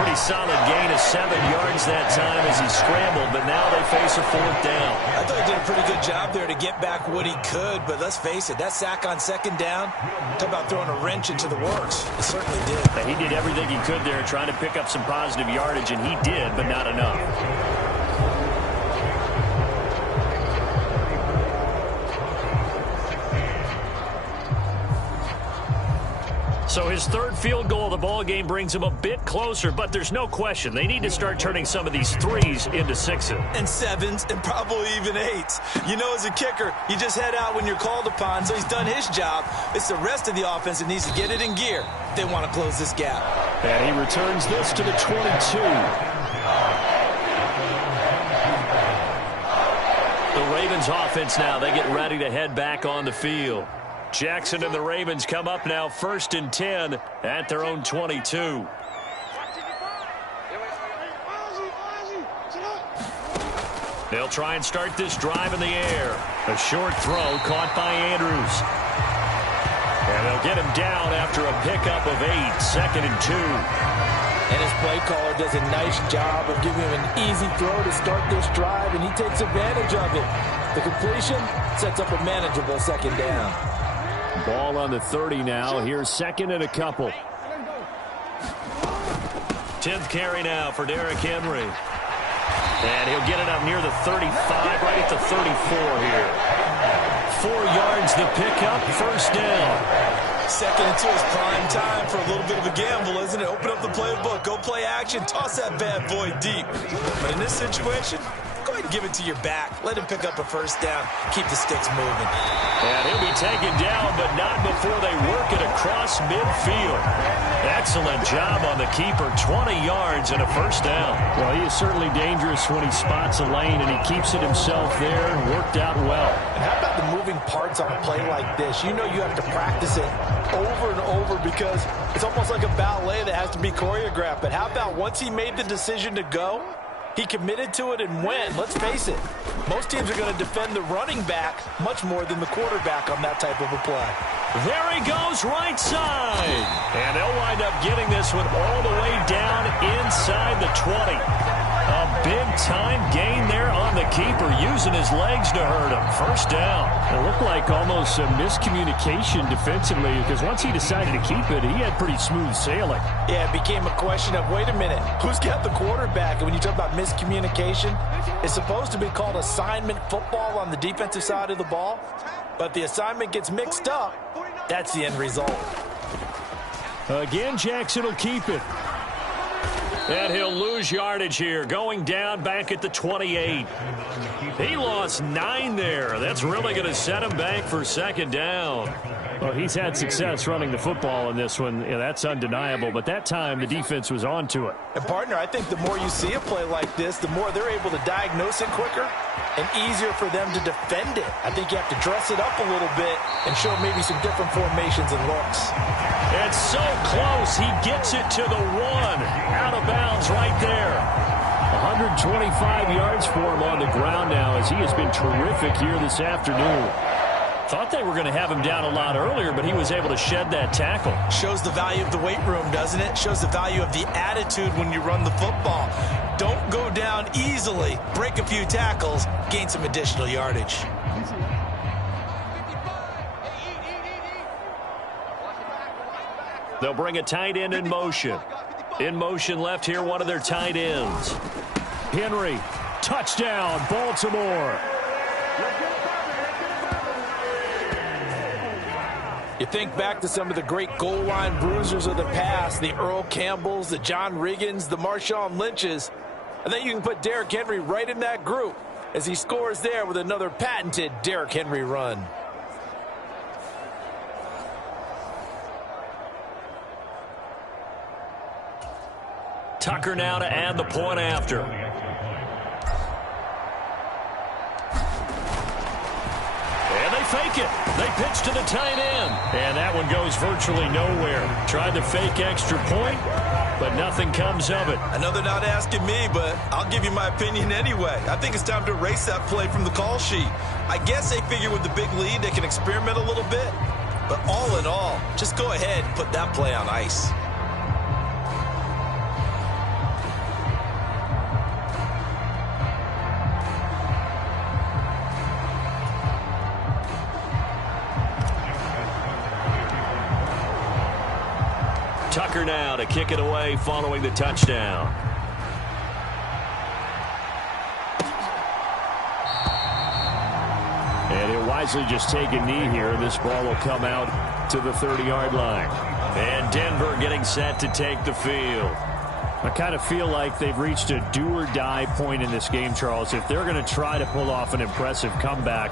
Pretty solid gain of 7 yards that time as he scrambled, but now they face a 4th down. I thought he did a pretty good job there to get back what he could, but let's face it, that sack on 2nd down, talk about throwing a wrench into the works. It certainly did. He did everything he could there trying to pick up some positive yardage, and he did, but not enough. So his 3rd field goal of the ball game brings him a bit closer, but there's no question they need to start turning some of these 3s into 6s. And 7s, and probably even 8s. You know, as a kicker, you just head out when you're called upon, so he's done his job. It's the rest of the offense that needs to get it in gear if they want to close this gap. And he returns this to the 22. The Ravens offense now, they get ready to head back on the field. Jackson and the Ravens come up now 1st and 10 at their own 22. They'll try and start this drive in the air. A short throw caught by Andrews. And they'll get him down after a pickup of 8, 2nd and 2. And his play caller does a nice job of giving him an easy throw to start this drive, and he takes advantage of it. The completion sets up a manageable 2nd down. Ball on the 30 now. Here's 2nd and a couple. 10th carry now for Derrick Henry. And he'll get it up near the 35, right at the 34 here. 4 yards the pickup, first down. Second into his prime time for a little bit of a gamble, isn't it? Open up the playbook, go play action, toss that bad boy deep. But in this situation, go ahead and give it to your back. Let him pick up a first down. Keep the sticks moving. And he'll be taken down, but not before they work it across midfield. Excellent job on the keeper. 20 yards and a first down. Well, he is certainly dangerous when he spots a lane, and he keeps it himself there and worked out well. And how about the moving parts on a play like this? You know you have to practice it over and over because it's almost like a ballet that has to be choreographed. But how about once he made the decision to go, he committed to it and went. Let's face it, most teams are going to defend the running back much more than the quarterback on that type of a play. There he goes, right side. And they'll wind up getting this one all the way down inside the 20. A big-time gain there on the keeper, using his legs to hurt him. First down. It looked like almost a miscommunication defensively because once he decided to keep it, he had pretty smooth sailing. Yeah, it became a question of, wait a minute, who's got the quarterback? And when you talk about miscommunication, it's supposed to be called assignment football on the defensive side of the ball. But the assignment gets mixed up. That's the end result. Again, Jackson will keep it. And he'll lose yardage here, going down back at the 28. He lost 9 there. That's really going to set him back for second down. Well, he's had success running the football in this one. Yeah, that's undeniable. But that time, the defense was on to it. And, partner, I think the more you see a play like this, the more they're able to diagnose it quicker and easier for them to defend it. I think you have to dress it up a little bit and show maybe some different formations and looks. It's so close. He gets it to the 1. Out of bounds right there. 125 yards for him on the ground now as he has been terrific here this afternoon. Thought they were going to have him down a lot earlier, but he was able to shed that tackle. Shows the value of the weight room, doesn't it? Shows the value of the attitude when you run the football. Don't go down easily. Break a few tackles. Gain some additional yardage. They'll bring a tight end in motion. In motion left here, one of their tight ends. Henry, touchdown, Baltimore. You think back to some of the great goal line bruisers of the past, the Earl Campbells, the John Riggins, the Marshawn Lynches, and then you can put Derrick Henry right in that group as he scores there with another patented Derrick Henry run. Tucker now to add the point after. And they fake it. They pitch to the tight end. And that one goes virtually nowhere. Tried to fake extra point, but nothing comes of it. I know they're not asking me, but I'll give you my opinion anyway. I think it's time to erase that play from the call sheet. I guess they figure with the big lead they can experiment a little bit. But all in all, just go ahead and put that play on ice. Tucker now to kick it away following the touchdown. And he'll wisely just take a knee here. This ball will come out to the 30-yard line. And Denver getting set to take the field. I kind of feel like they've reached a do-or-die point in this game, Charles. If they're going to try to pull off an impressive comeback,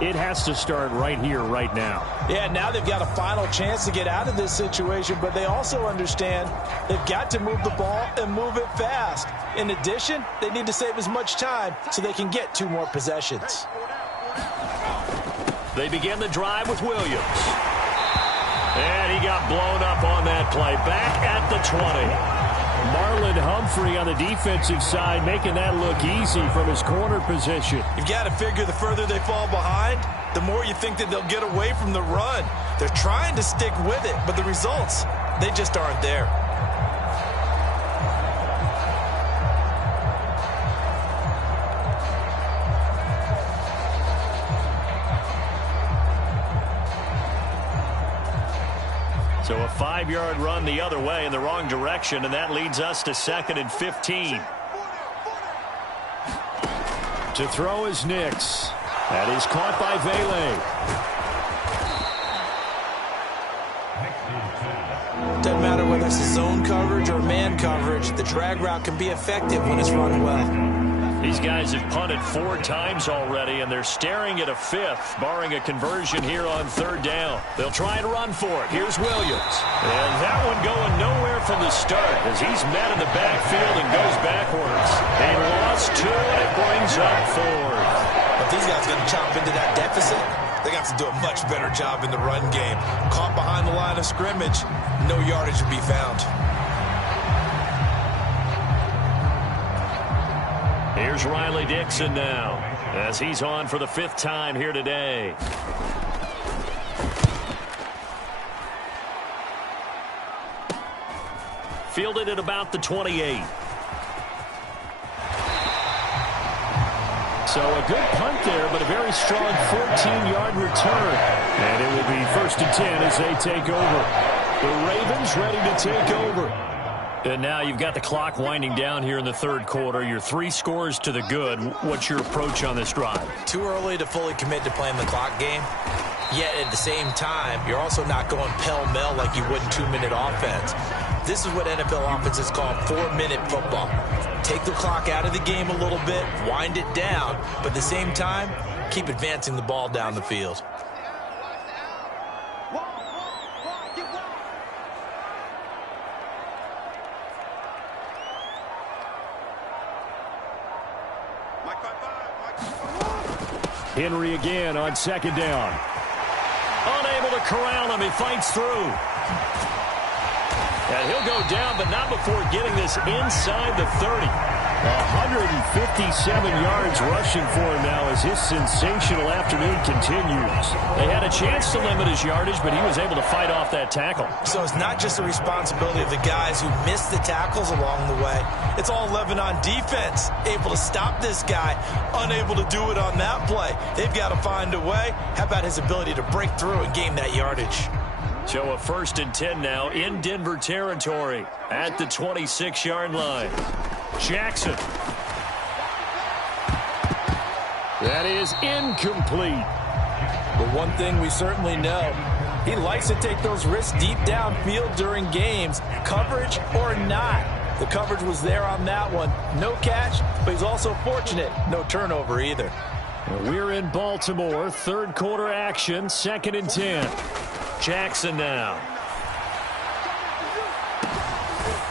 it has to start right here, right now. Yeah, now they've got a final chance to get out of this situation, but they also understand they've got to move the ball and move it fast. In addition, they need to save as much time so they can get 2 more possessions. They begin the drive with Williams. And he got blown up on that play. Back at the 20. Marlon Humphrey on the defensive side making that look easy from his corner position. You've got to figure the further they fall behind, the more you think that they'll get away from the run. They're trying to stick with it, but the results, they just aren't there. So a 5-yard run the other way in the wrong direction, and that leads us to 2nd and 15. To throw is Nix. That is caught by Vele. Doesn't matter whether it's a zone coverage or man coverage, the drag route can be effective when it's run well. These guys have punted 4 times already, and they're staring at a 5th, barring a conversion here on 3rd down. They'll try and run for it. Here's Williams. And that one going nowhere from the start as he's met in the backfield and goes backwards. They lost 2, and it brings up 4th. If these guys are going to chop into that deficit, they're going to have to do a much better job in the run game. Caught behind the line of scrimmage, no yardage will be found. Here's Riley Dixon now as he's on for the 5th time here today. Fielded at about the 28. So a good punt there, but a very strong 14-yard return. And it will be 1st and 10 as they take over. The Ravens ready to take over. And now you've got the clock winding down here in the 3rd quarter. You're 3 scores to the good. What's your approach on this drive? Too early to fully commit to playing the clock game. Yet at the same time, you're also not going pell-mell like you would in 2-minute offense. This is what NFL offenses call 4-minute football. Take the clock out of the game a little bit, wind it down, but at the same time, keep advancing the ball down the field. Henry again on 2nd down. Unable to corral him. He fights through. And he'll go down, but not before getting this inside the 30. 157 yards rushing for him now as his sensational afternoon continues. They had a chance to limit his yardage, but he was able to fight off that tackle. So it's not just the responsibility of the guys who missed the tackles along the way. It's all 11 on defense, able to stop this guy, unable to do it on that play. They've got to find a way. How about his ability to break through and gain that yardage? So a 1st and 10 now in Denver territory at the 26-yard line. Jackson. That is incomplete. But one thing we certainly know, he likes to take those risks deep downfield during games, coverage or not. The coverage was there on that one. No catch, but he's also fortunate. No turnover either. We're in Baltimore. 3rd quarter action. 2nd and 10. Jackson now.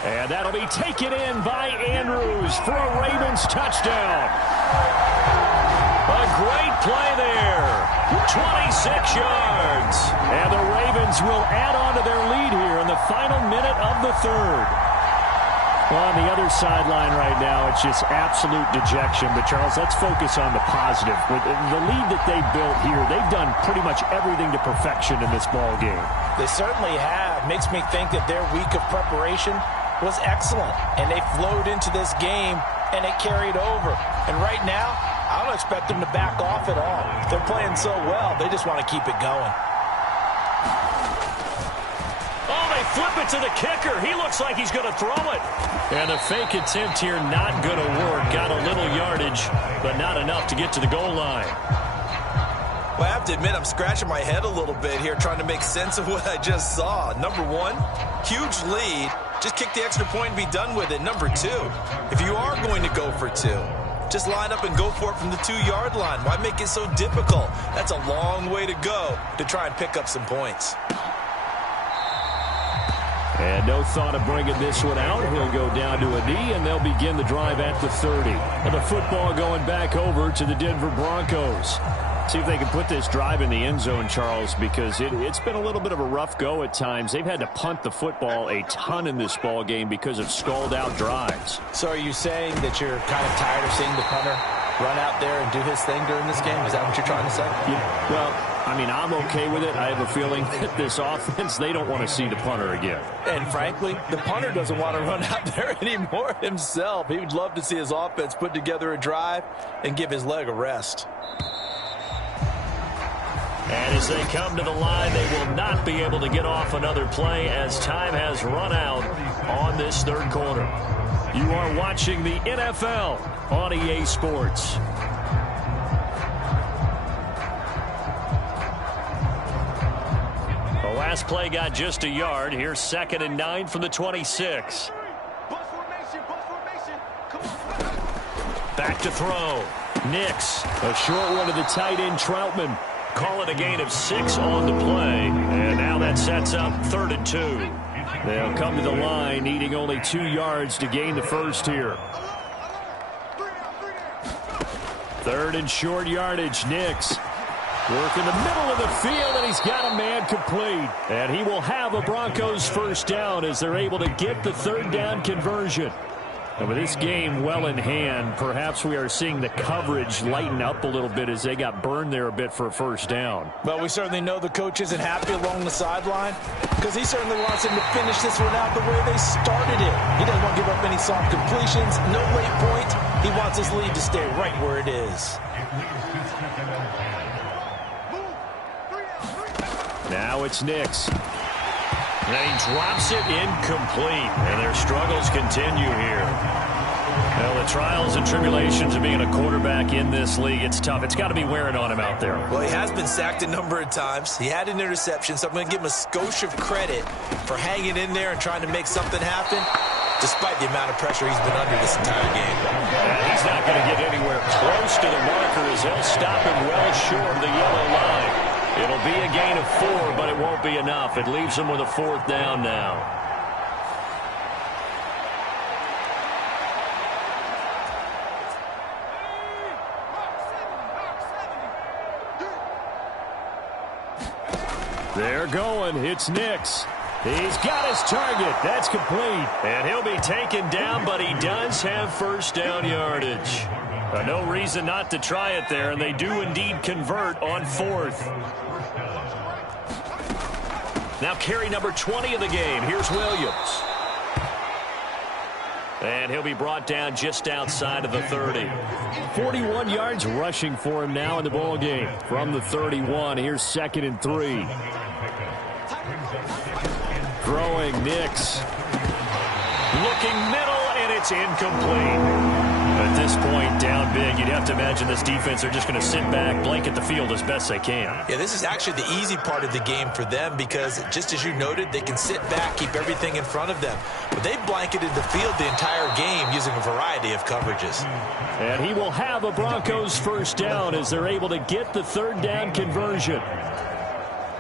And that'll be taken in by Andrews for a Ravens touchdown. A great play there. 26 yards. And the Ravens will add on to their lead here in the final minute of the 3rd. Well, on the other sideline right now, it's just absolute dejection. But, Charles, let's focus on the positive. With the lead that they built here, they've done pretty much everything to perfection in this ball game. They certainly have. Makes me think that their week of preparation was excellent. And they flowed into this game, and it carried over. And right now, I don't expect them to back off at all. They're playing so well, they just want to keep it going. Flip it to the kicker. He looks like he's going to throw it. And the fake attempt here not going to work. Got a little yardage, but not enough to get to the goal line. Well, I have to admit, I'm scratching my head a little bit here trying to make sense of what I just saw. Number one, huge lead. Just kick the extra point and be done with it. Number two, if you are going to go for 2, just line up and go for it from the 2-yard line. Why make it so difficult? That's a long way to go to try and pick up some points. And no thought of bringing this one out. He'll go down to a knee, and they'll begin the drive at the 30. And the football going back over to the Denver Broncos. See if they can put this drive in the end zone, Charles, because it's been a little bit of a rough go at times. They've had to punt the football a ton in this ball game because of stalled-out drives. So are you saying that you're kind of tired of seeing the punter run out there and do his thing during this game? Is that what you're trying to say? Yeah, well, I mean, I'm okay with it. I have a feeling that this offense, they don't want to see the punter again. And frankly, the punter doesn't want to run out there anymore himself. He would love to see his offense put together a drive and give his leg a rest. And as they come to the line, they will not be able to get off another play as time has run out on this 3rd quarter. You are watching the NFL on EA Sports. Last play got just a yard. Here's 2nd and 9 from the 26. Back to throw. Nix. A short one to the tight end, Troutman. Call it a gain of 6 on the play. And now that sets up 3rd and 2. They'll come to the line, needing only 2 yards to gain the first here. 3rd and short yardage. Nix. Work in the middle of the field, and he's got a man complete. And he will have a Broncos first down as they're able to get the 3rd down conversion. And with this game well in hand, perhaps we are seeing the coverage lighten up a little bit as they got burned there a bit for a first down. Well, we certainly know the coach isn't happy along the sideline because he certainly wants them to finish this one out the way they started it. He doesn't want to give up any soft completions, no late point. He wants his lead to stay right where it is. Now it's Nix. And he drops it incomplete. And their struggles continue here. Well, the trials and tribulations of being a quarterback in this league, it's tough. It's got to be wearing on him out there. Well, he has been sacked a number of times. He had an interception, so I'm going to give him a skosh of credit for hanging in there and trying to make something happen, despite the amount of pressure he's been under this entire game. And he's not going to get anywhere close to the marker as they'll stop him well short of the yellow line. It'll be a gain of 4, but it won't be enough. It leaves them with a 4th down now. They're going. It's Nix. He's got his target. That's complete. And he'll be taken down, but he does have first down yardage. No reason not to try it there, and they do indeed convert on 4th. Now carry number 20 of the game. Here's Williams. And he'll be brought down just outside of the 30. 41 yards rushing for him now in the ball game. From the 31, here's 2nd and 3. Throwing Nix. Looking middle, and it's incomplete. At this point, down big, you'd have to imagine this defense are just going to sit back, blanket the field as best they can. Yeah, this is actually the easy part of the game for them because, just as you noted, they can sit back, keep everything in front of them. But they blanketed the field the entire game using a variety of coverages. And he will have a Broncos first down as they're able to get the 3rd down conversion.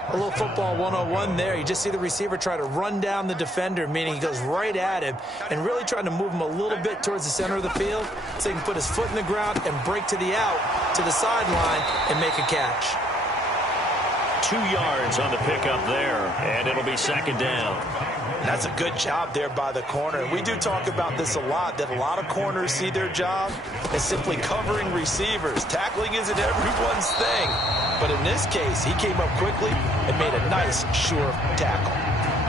A little football 101 there. You just see the receiver try to run down the defender, meaning he goes right at him and really trying to move him a little bit towards the center of the field so he can put his foot in the ground and break to the out, to the sideline, and make a catch. 2 yards on the pickup there, and it'll be 2nd down. That's a good job there by the corner. We do talk about this a lot, that a lot of corners see their job as simply covering receivers. Tackling isn't everyone's thing. But in this case, he came up quickly and made a nice, sure tackle.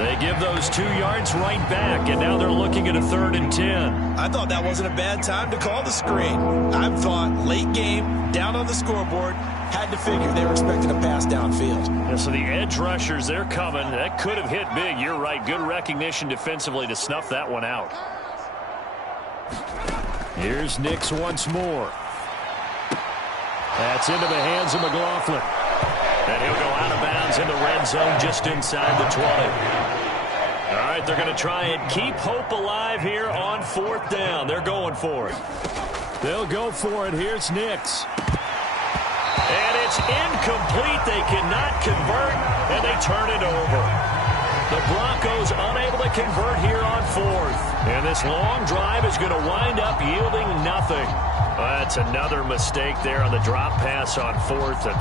They give those 2 yards right back, and now they're looking at a 3rd and 10. I thought that wasn't a bad time to call the screen. I thought late game, down on the scoreboard, had to figure they were expecting a pass downfield. Yeah, so the edge rushers, they're coming. That could have hit big. You're right. Good recognition defensively to snuff that one out. Here's Nix once more. That's into the hands of McLaughlin. And he'll go out of bounds in the red zone just inside the 20. All right, they're going to try and keep hope alive here on 4th down. They're going for it. They'll go for it. Here's Nix. And it's incomplete. They cannot convert, and they turn it over. The Broncos unable to convert here on 4th. And this long drive is going to wind up yielding nothing. That's another mistake there on the drop pass on 4th. And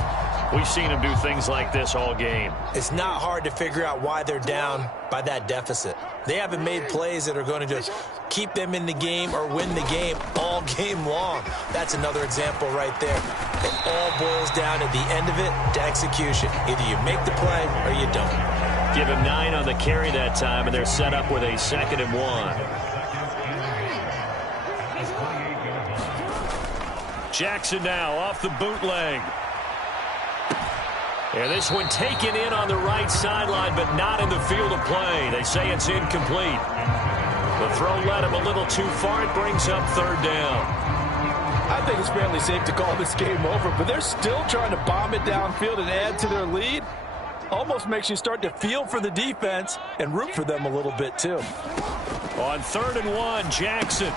we've seen them do things like this all game. It's not hard to figure out why they're down by that deficit. They haven't made plays that are going to just keep them in the game or win the game all game long. That's another example right there. It all boils down at the end of it to execution. Either you make the play or you don't. Give him 9 on the carry that time, and they're set up with a 2nd and 1. Jackson now off the bootleg. And this one taken in on the right sideline, but not in the field of play. They say it's incomplete. The throw led him a little too far. It brings up 3rd down. I think it's fairly safe to call this game over, but they're still trying to bomb it downfield and add to their lead. almost makes you start to feel for the defense and root for them a little bit too. On 3rd and 1, Jackson.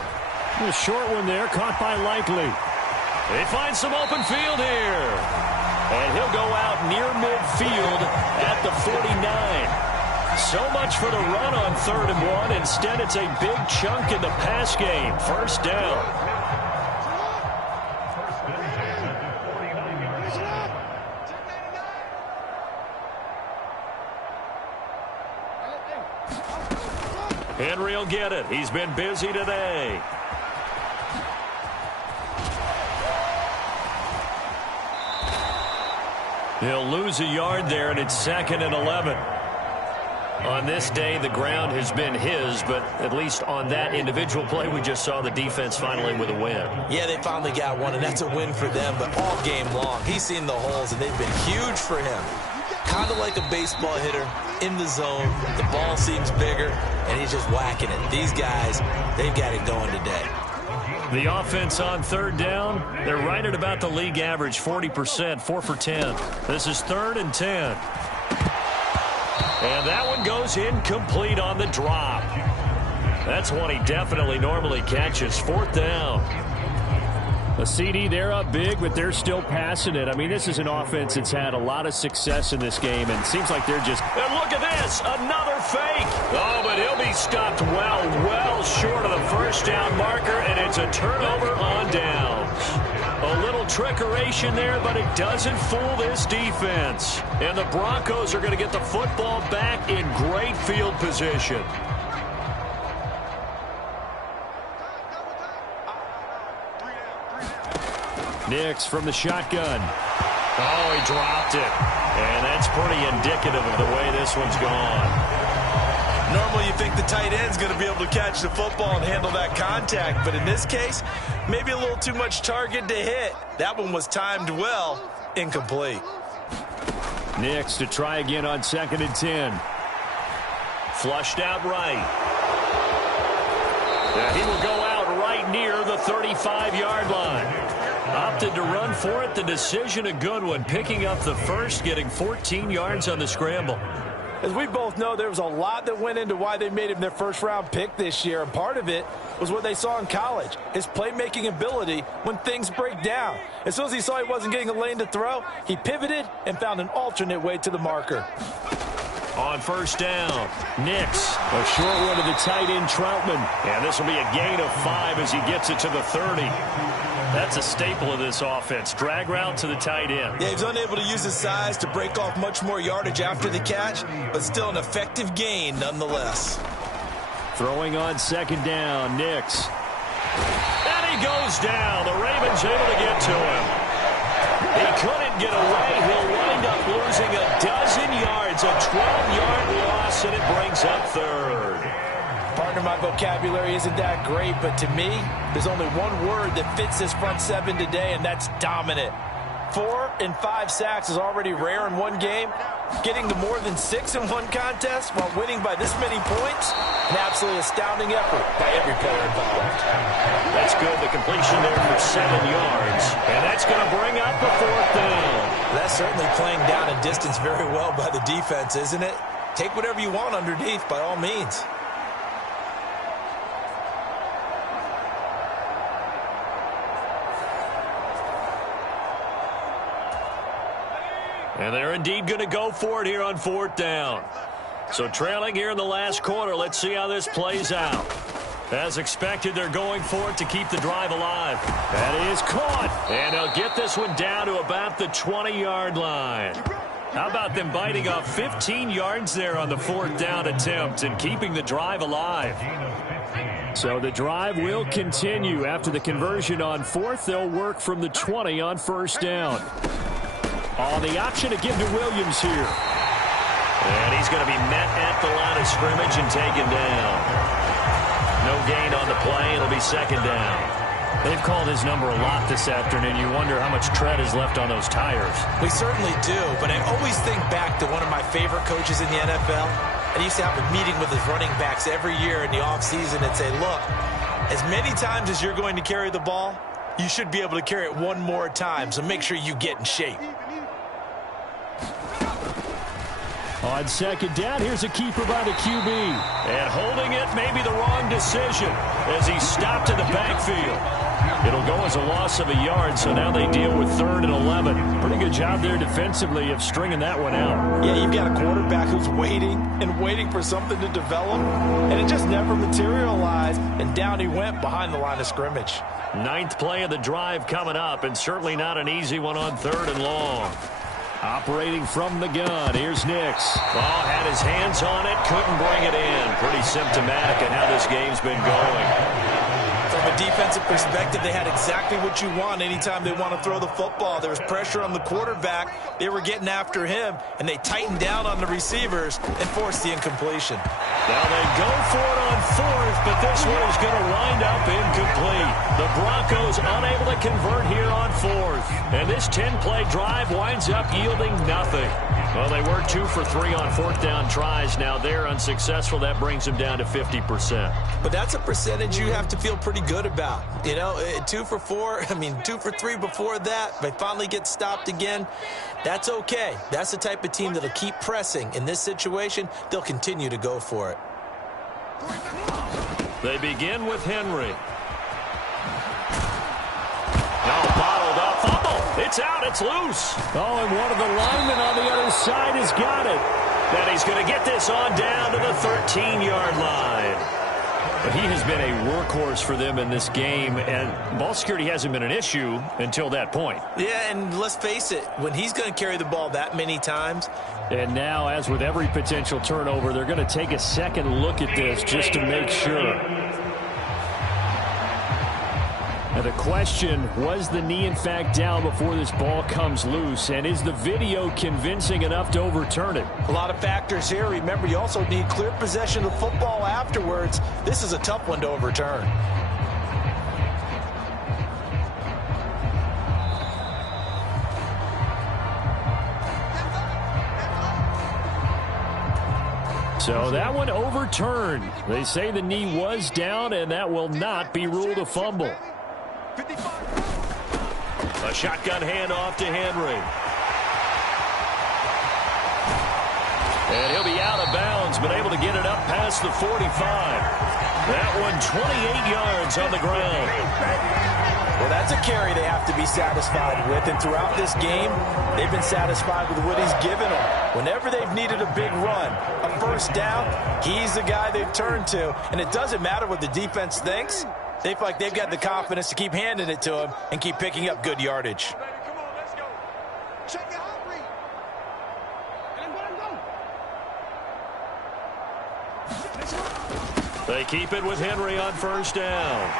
A short one there, caught by Likely. They find some open field here. And he'll go out near midfield at the 49. So much for the run on 3rd and 1. Instead, it's a big chunk in the pass game. First down. Henry will get it. He's been busy today. He'll lose a yard there, and it's 2nd and 11. On this day, the ground has been his, but at least on that individual play, we just saw the defense finally with a win. Yeah, they finally got one, and that's a win for them, but all game long, he's seen the holes, and they've been huge for him. Kind of like a baseball hitter in the zone. The ball seems bigger, and he's just whacking it. These guys, they've got it going today. The offense on 3rd down, they're right at about the league average, 40%, 4 for 10. This is 3rd and 10. And that one goes incomplete on the drop. That's one he definitely normally catches. 4th down. A CD, they're up big, but they're still passing it. I mean, this is an offense that's had a lot of success in this game, and it seems like they're just... And look at this, another fake. Oh, but he'll be stopped well short of the first down marker, and it's a turnover on downs. A little trickeration there, but it doesn't fool this defense. And the Broncos are going to get the football back in great field position. Nix from the shotgun. Oh, he dropped it. And that's pretty indicative of the way this one's gone. Normally you think the tight end's going to be able to catch the football and handle that contact, but in this case, maybe a little too much target to hit. That one was timed well, incomplete. Nix to try again on 2nd and 10. Flushed out right. And he will go out right near the 35-yard line. Opted to run for it. The decision a good one. Picking up the first, getting 14 yards on the scramble. As we both know, there was a lot that went into why they made him their first-round pick this year, and part of it was what they saw in college, his playmaking ability when things break down. As soon as he saw he wasn't getting a lane to throw, he pivoted and found an alternate way to the marker. On 1st down, Nix. A short one to the tight end, Troutman. And this will be a gain of 5 as he gets it to the 30. That's a staple of this offense. Drag route to the tight end. Yeah, he's unable to use his size to break off much more yardage after the catch, but still an effective gain nonetheless. Throwing on 2nd down, Nix. And he goes down. The Ravens able to get to him. He couldn't get away. He'll wind up losing a dozen yards, a 12-yard loss, and it brings up 3rd. Partner, my vocabulary isn't that great, but to me, there's only one word that fits this front seven today, and that's dominant. 4 and 5 sacks is already rare in one game. Getting to more than 6 in one contest while winning by this many points, an absolutely astounding effort by every player involved. That's good. The completion there for 7 yards, and that's going to bring up the 4th down. That's certainly playing down a distance very well by the defense, isn't it? Take whatever you want underneath by all means. And they're indeed going to go for it here on 4th down. So trailing here in the last quarter, let's see how this plays out. As expected, they're going for it to keep the drive alive. That is caught. And they'll get this one down to about the 20-yard line. How about them biting off 15 yards there on the 4th down attempt and keeping the drive alive? So the drive will continue. After the conversion on 4th, they'll work from the 20 on 1st down. Oh, the option to give to Williams here. And he's going to be met at the line of scrimmage and taken down. No gain on the play. It'll be 2nd down. They've called his number a lot this afternoon. You wonder how much tread is left on those tires. We certainly do, but I always think back to one of my favorite coaches in the NFL. And he used to have a meeting with his running backs every year in the offseason and say, look, as many times as you're going to carry the ball, you should be able to carry it one more time, so make sure you get in shape. On second down, here's a keeper by the QB. And holding it may be the wrong decision as he stopped in the backfield. It'll go as a loss of a yard, so now they deal with 3rd and 11. Pretty good job there defensively of stringing that one out. Yeah, you've got a quarterback who's waiting and waiting for something to develop, and it just never materialized, and down he went behind the line of scrimmage. 9th play of the drive coming up, and certainly not an easy one on 3rd and long. Operating from the gun, here's Nix. Ball had his hands on it, couldn't bring it in. Pretty symptomatic of how this game's been going. From a defensive perspective, they had exactly what you want anytime they want to throw the football. There was pressure on the quarterback. They were getting after him, and they tightened down on the receivers and forced the incompletion. Now they go for it on 4th, but this one is going to wind up incomplete. The Broncos unable to convert here on 4th. And this 10-play drive winds up yielding nothing. Well, they were 2 for 3 on 4th down tries. Now they're unsuccessful. That brings them down to 50%. But that's a percentage you have to feel pretty good about. You know, 2 for 3 before that. They finally get stopped again. That's okay. That's the type of team that'll keep pressing. In this situation, they'll continue to go for it. They begin with Henry. Now bottled up. Fumble. It's out. It's loose. Oh, and one of the linemen on the other side has got it. Then he's going to get this on down to the 13-yard line. But he has been a workhorse for them in this game, and ball security hasn't been an issue until that point. Yeah, and let's face it, when he's going to carry the ball that many times. And now, as with every potential turnover, they're going to take a second look at this just to make sure. Now the question, was the knee in fact down before this ball comes loose? And is the video convincing enough to overturn it? A lot of factors here. Remember, you also need clear possession of football afterwards. This is a tough one to overturn. So that one overturned. They say the knee was down, and that will not be ruled a fumble. A shotgun handoff to Henry. And he'll be out of bounds, but able to get it up past the 45. That one 28 yards on the ground. Well, that's a carry they have to be satisfied with. And throughout this game, they've been satisfied with what he's given them. Whenever they've needed a big run, a first down, he's the guy they've turned to. And it doesn't matter what the defense thinks. They feel like they've got the confidence to keep handing it to him and keep picking up good yardage. Come on, let's go. Check it hungry. They keep it with Henry on first down.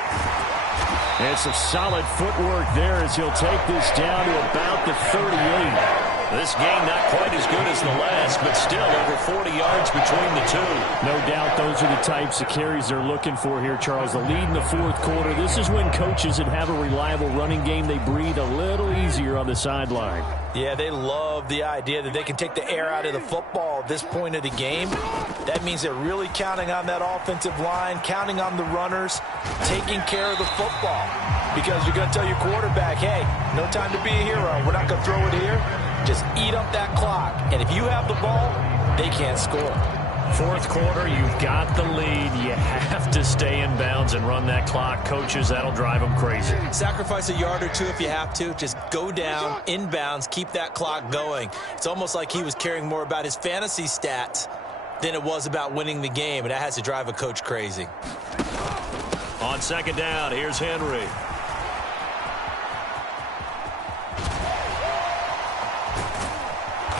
And some solid footwork there as he'll take this down to about the 38. This game not quite as good as the last, but still over 40 yards between the two. No doubt those are the types of carries they're looking for here, Charles. The lead in the 4th quarter. This is when coaches that have a reliable running game, they breathe a little easier on the sideline. Yeah, they love the idea that they can take the air out of the football at this point of the game. That means they're really counting on that offensive line, counting on the runners, taking care of the football. Because you're going to tell your quarterback, hey, no time to be a hero. We're not going to throw it here. Just eat up that clock. And if you have the ball, they can't score. 4th quarter, you've got the lead. You have to stay in bounds and run that clock. Coaches, that'll drive them crazy. Sacrifice a yard or two if you have to. Just go down, in bounds, keep that clock going. It's almost like he was caring more about his fantasy stats than it was about winning the game, and that has to drive a coach crazy. On second down, here's Henry.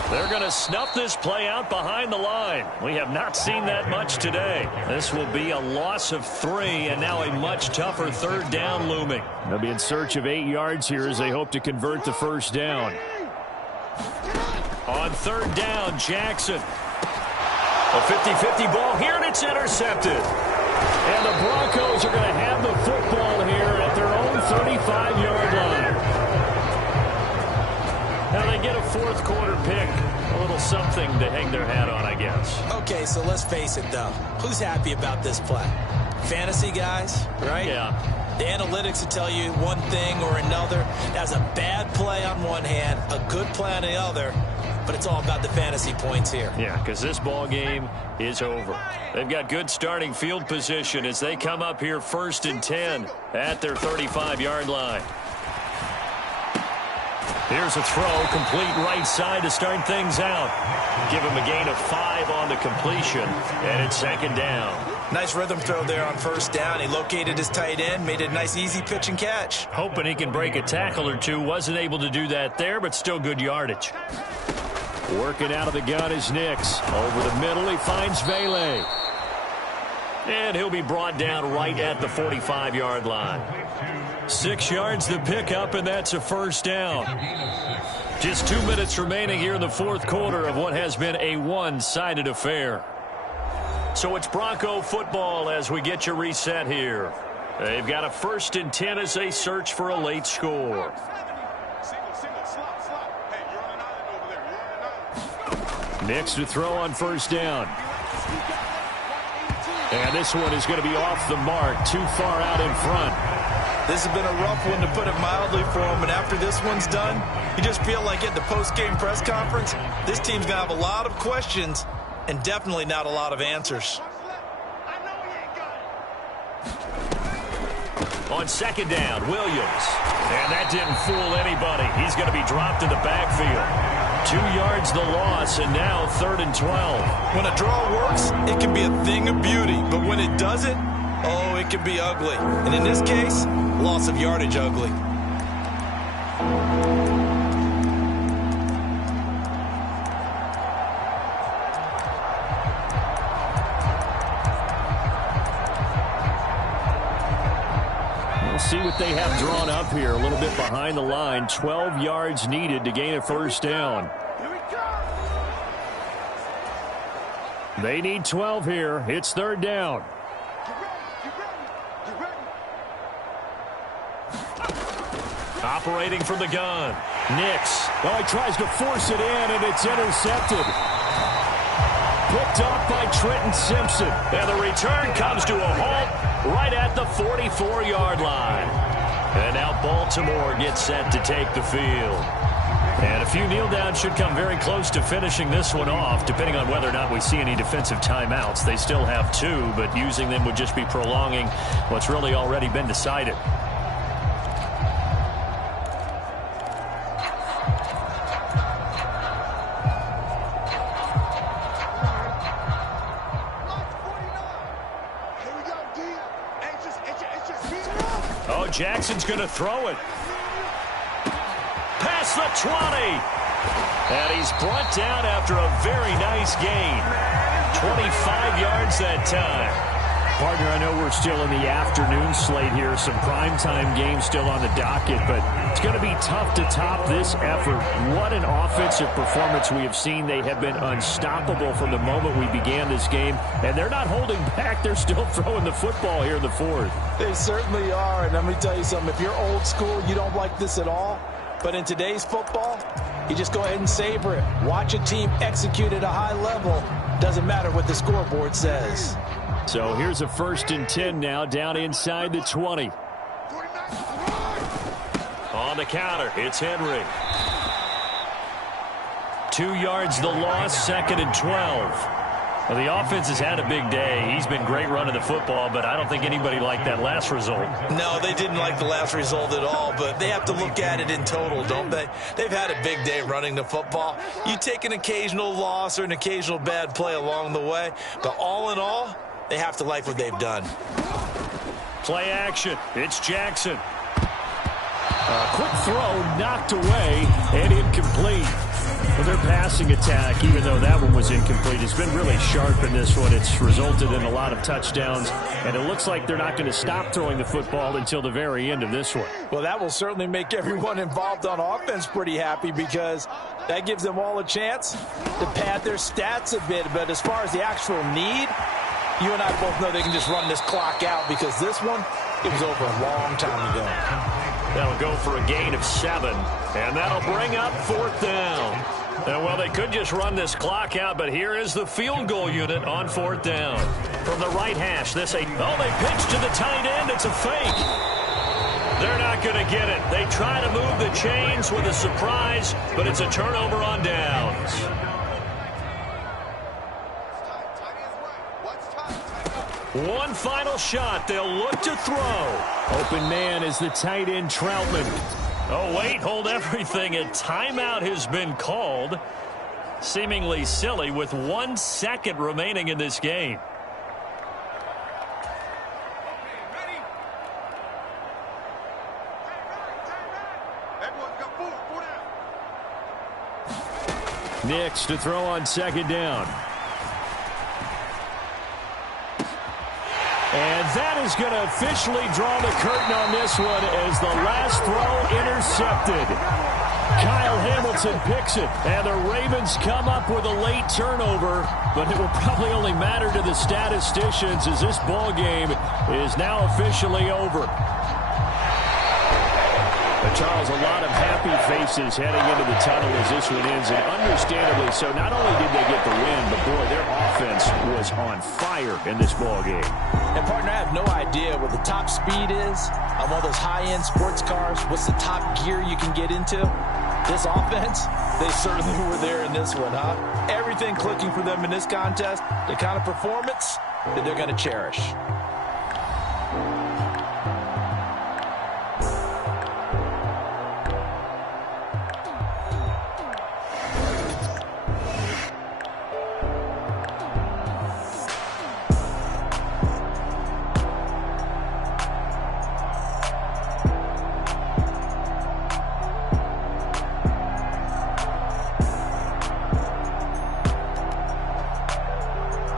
They're going to snuff this play out behind the line. We have not seen that much today. This will be a loss of 3, and now a much tougher 3rd down looming. They'll be in search of 8 yards here as they hope to convert the first down. On 3rd down, Jackson. A 50-50 ball here, and it's intercepted. And the Broncos are going to have the football here at their own 35-yard line. Now they get a 4th quarter pick. A little something to hang their hat on, I guess. Okay, so let's face it, though. Who's happy about this play? Fantasy guys, right? Yeah. The analytics will tell you one thing or another. That's a bad play on one hand, a good play on the other. but it's all about the fantasy points here. Yeah, because this ball game is over. They've got good starting field position as they come up here 1st and 10 at their 35-yard line. Here's a throw, complete right side to start things out. Give him a gain of 5 on the completion, and it's 2nd down. Nice rhythm throw there on 1st down. He located his tight end, made it a nice easy pitch and catch. Hoping he can break a tackle or two. Wasn't able to do that there, but still good yardage. Working out of the gun is Nix. Over the middle, he finds Vele. And he'll be brought down right at the 45-yard line. 6 yards to pick up, and that's a 1st down. Just 2 minutes remaining here in the 4th quarter of what has been a one-sided affair. So it's Bronco football as we get you reset here. They've got a 1st and 10 as they search for a late score. Nix to throw on 1st down. And this one is going to be off the mark, too far out in front. This has been a rough one, to put it mildly, for him. And after this one's done, you just feel like at the post-game press conference, this team's going to have a lot of questions and definitely not a lot of answers. On 2nd down, Williams. And that didn't fool anybody. He's going to be dropped in the backfield. 2 yards the loss, and now 3rd and 12. When a draw works, it can be a thing of beauty. But when it doesn't, oh, it can be ugly. And in this case, loss of yardage ugly. We'll see what they have drawn up here. A little bit behind the line. 12 yards needed to gain a 1st down. They need 12 here. It's 3rd down. Operating from the gun. Nix. Oh, he tries to force it in, and it's intercepted. Picked off by Trenton Simpson. And the return comes to a halt right at the 44-yard line. And now Baltimore gets set to take the field. And a few kneel downs should come very close to finishing this one off, depending on whether or not we see any defensive timeouts. They still have 2, but using them would just be prolonging what's really already been decided. Oh, Jackson's going to throw it. Past the 20. And he's brought down after a very nice gain. 25 yards that time. Partner, I know we're still in the afternoon slate here. Some primetime games still on the docket, but it's going to be tough to top this effort. What an offensive performance we have seen. They have been unstoppable from the moment we began this game, and they're not holding back. They're still throwing the football here in the 4th. They certainly are, and let me tell you something. If you're old school, you don't like this at all. But in today's football, you just go ahead and savor it. Watch a team execute at a high level. Doesn't matter what the scoreboard says. So here's a 1st and 10 now, down inside the 20. On the counter, it's Henry. 2 yards the loss, 2nd and 12. Well, the offense has had a big day. He's been great running the football, but I don't think anybody liked that last result. No, they didn't like the last result at all, but they have to look at it in total, don't they? They've had a big day running the football. You take an occasional loss or an occasional bad play along the way, but all in all, they have to like what they've done. Play action. It's Jackson. A quick throw knocked away and incomplete. Well, their passing attack, even though that one was incomplete, has been really sharp in this one. It's resulted in a lot of touchdowns, and it looks like they're not going to stop throwing the football until the very end of this one. Well, that will certainly make everyone involved on offense pretty happy, because that gives them all a chance to pad their stats a bit. But as far as the actual need, you and I both know they can just run this clock out, because this one, it was over a long time ago. That'll go for a gain of 7, and that'll bring up 4th down. And, well, they could just run this clock out, but here is the field goal unit on 4th down. From the right hash, they pitch to the tight end. It's a fake. They're not going to get it. They try to move the chains with a surprise, but it's a turnover on downs. One final shot. They'll look to throw. Open man is the tight end, Troutman. Oh, wait, hold everything. A timeout has been called. Seemingly silly with 1 second remaining in this game. Nix to throw on second down. And that is going to officially draw the curtain on this one as the last throw intercepted. Kyle Hamilton picks it, and the Ravens come up with a late turnover, but it will probably only matter to the statisticians as this ball game is now officially over. But Charles, a lot of happy faces heading into the tunnel as this one ends, and understandably so. Not only did they get the win, but boy, their offense was on fire in this ball game. And partner, I have no idea what the top speed is on one of those high-end sports cars. What's the top gear you can get into? This offense, they certainly were there in this one, huh? Everything clicking for them in this contest, the kind of performance that they're going to cherish.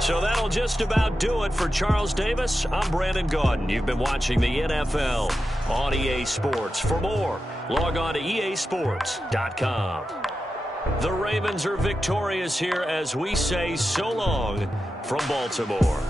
So that'll just about do it for Charles Davis. I'm Brandon Gaudin. You've been watching the NFL on EA Sports. For more, log on to easports.com. The Ravens are victorious here as we say so long from Baltimore.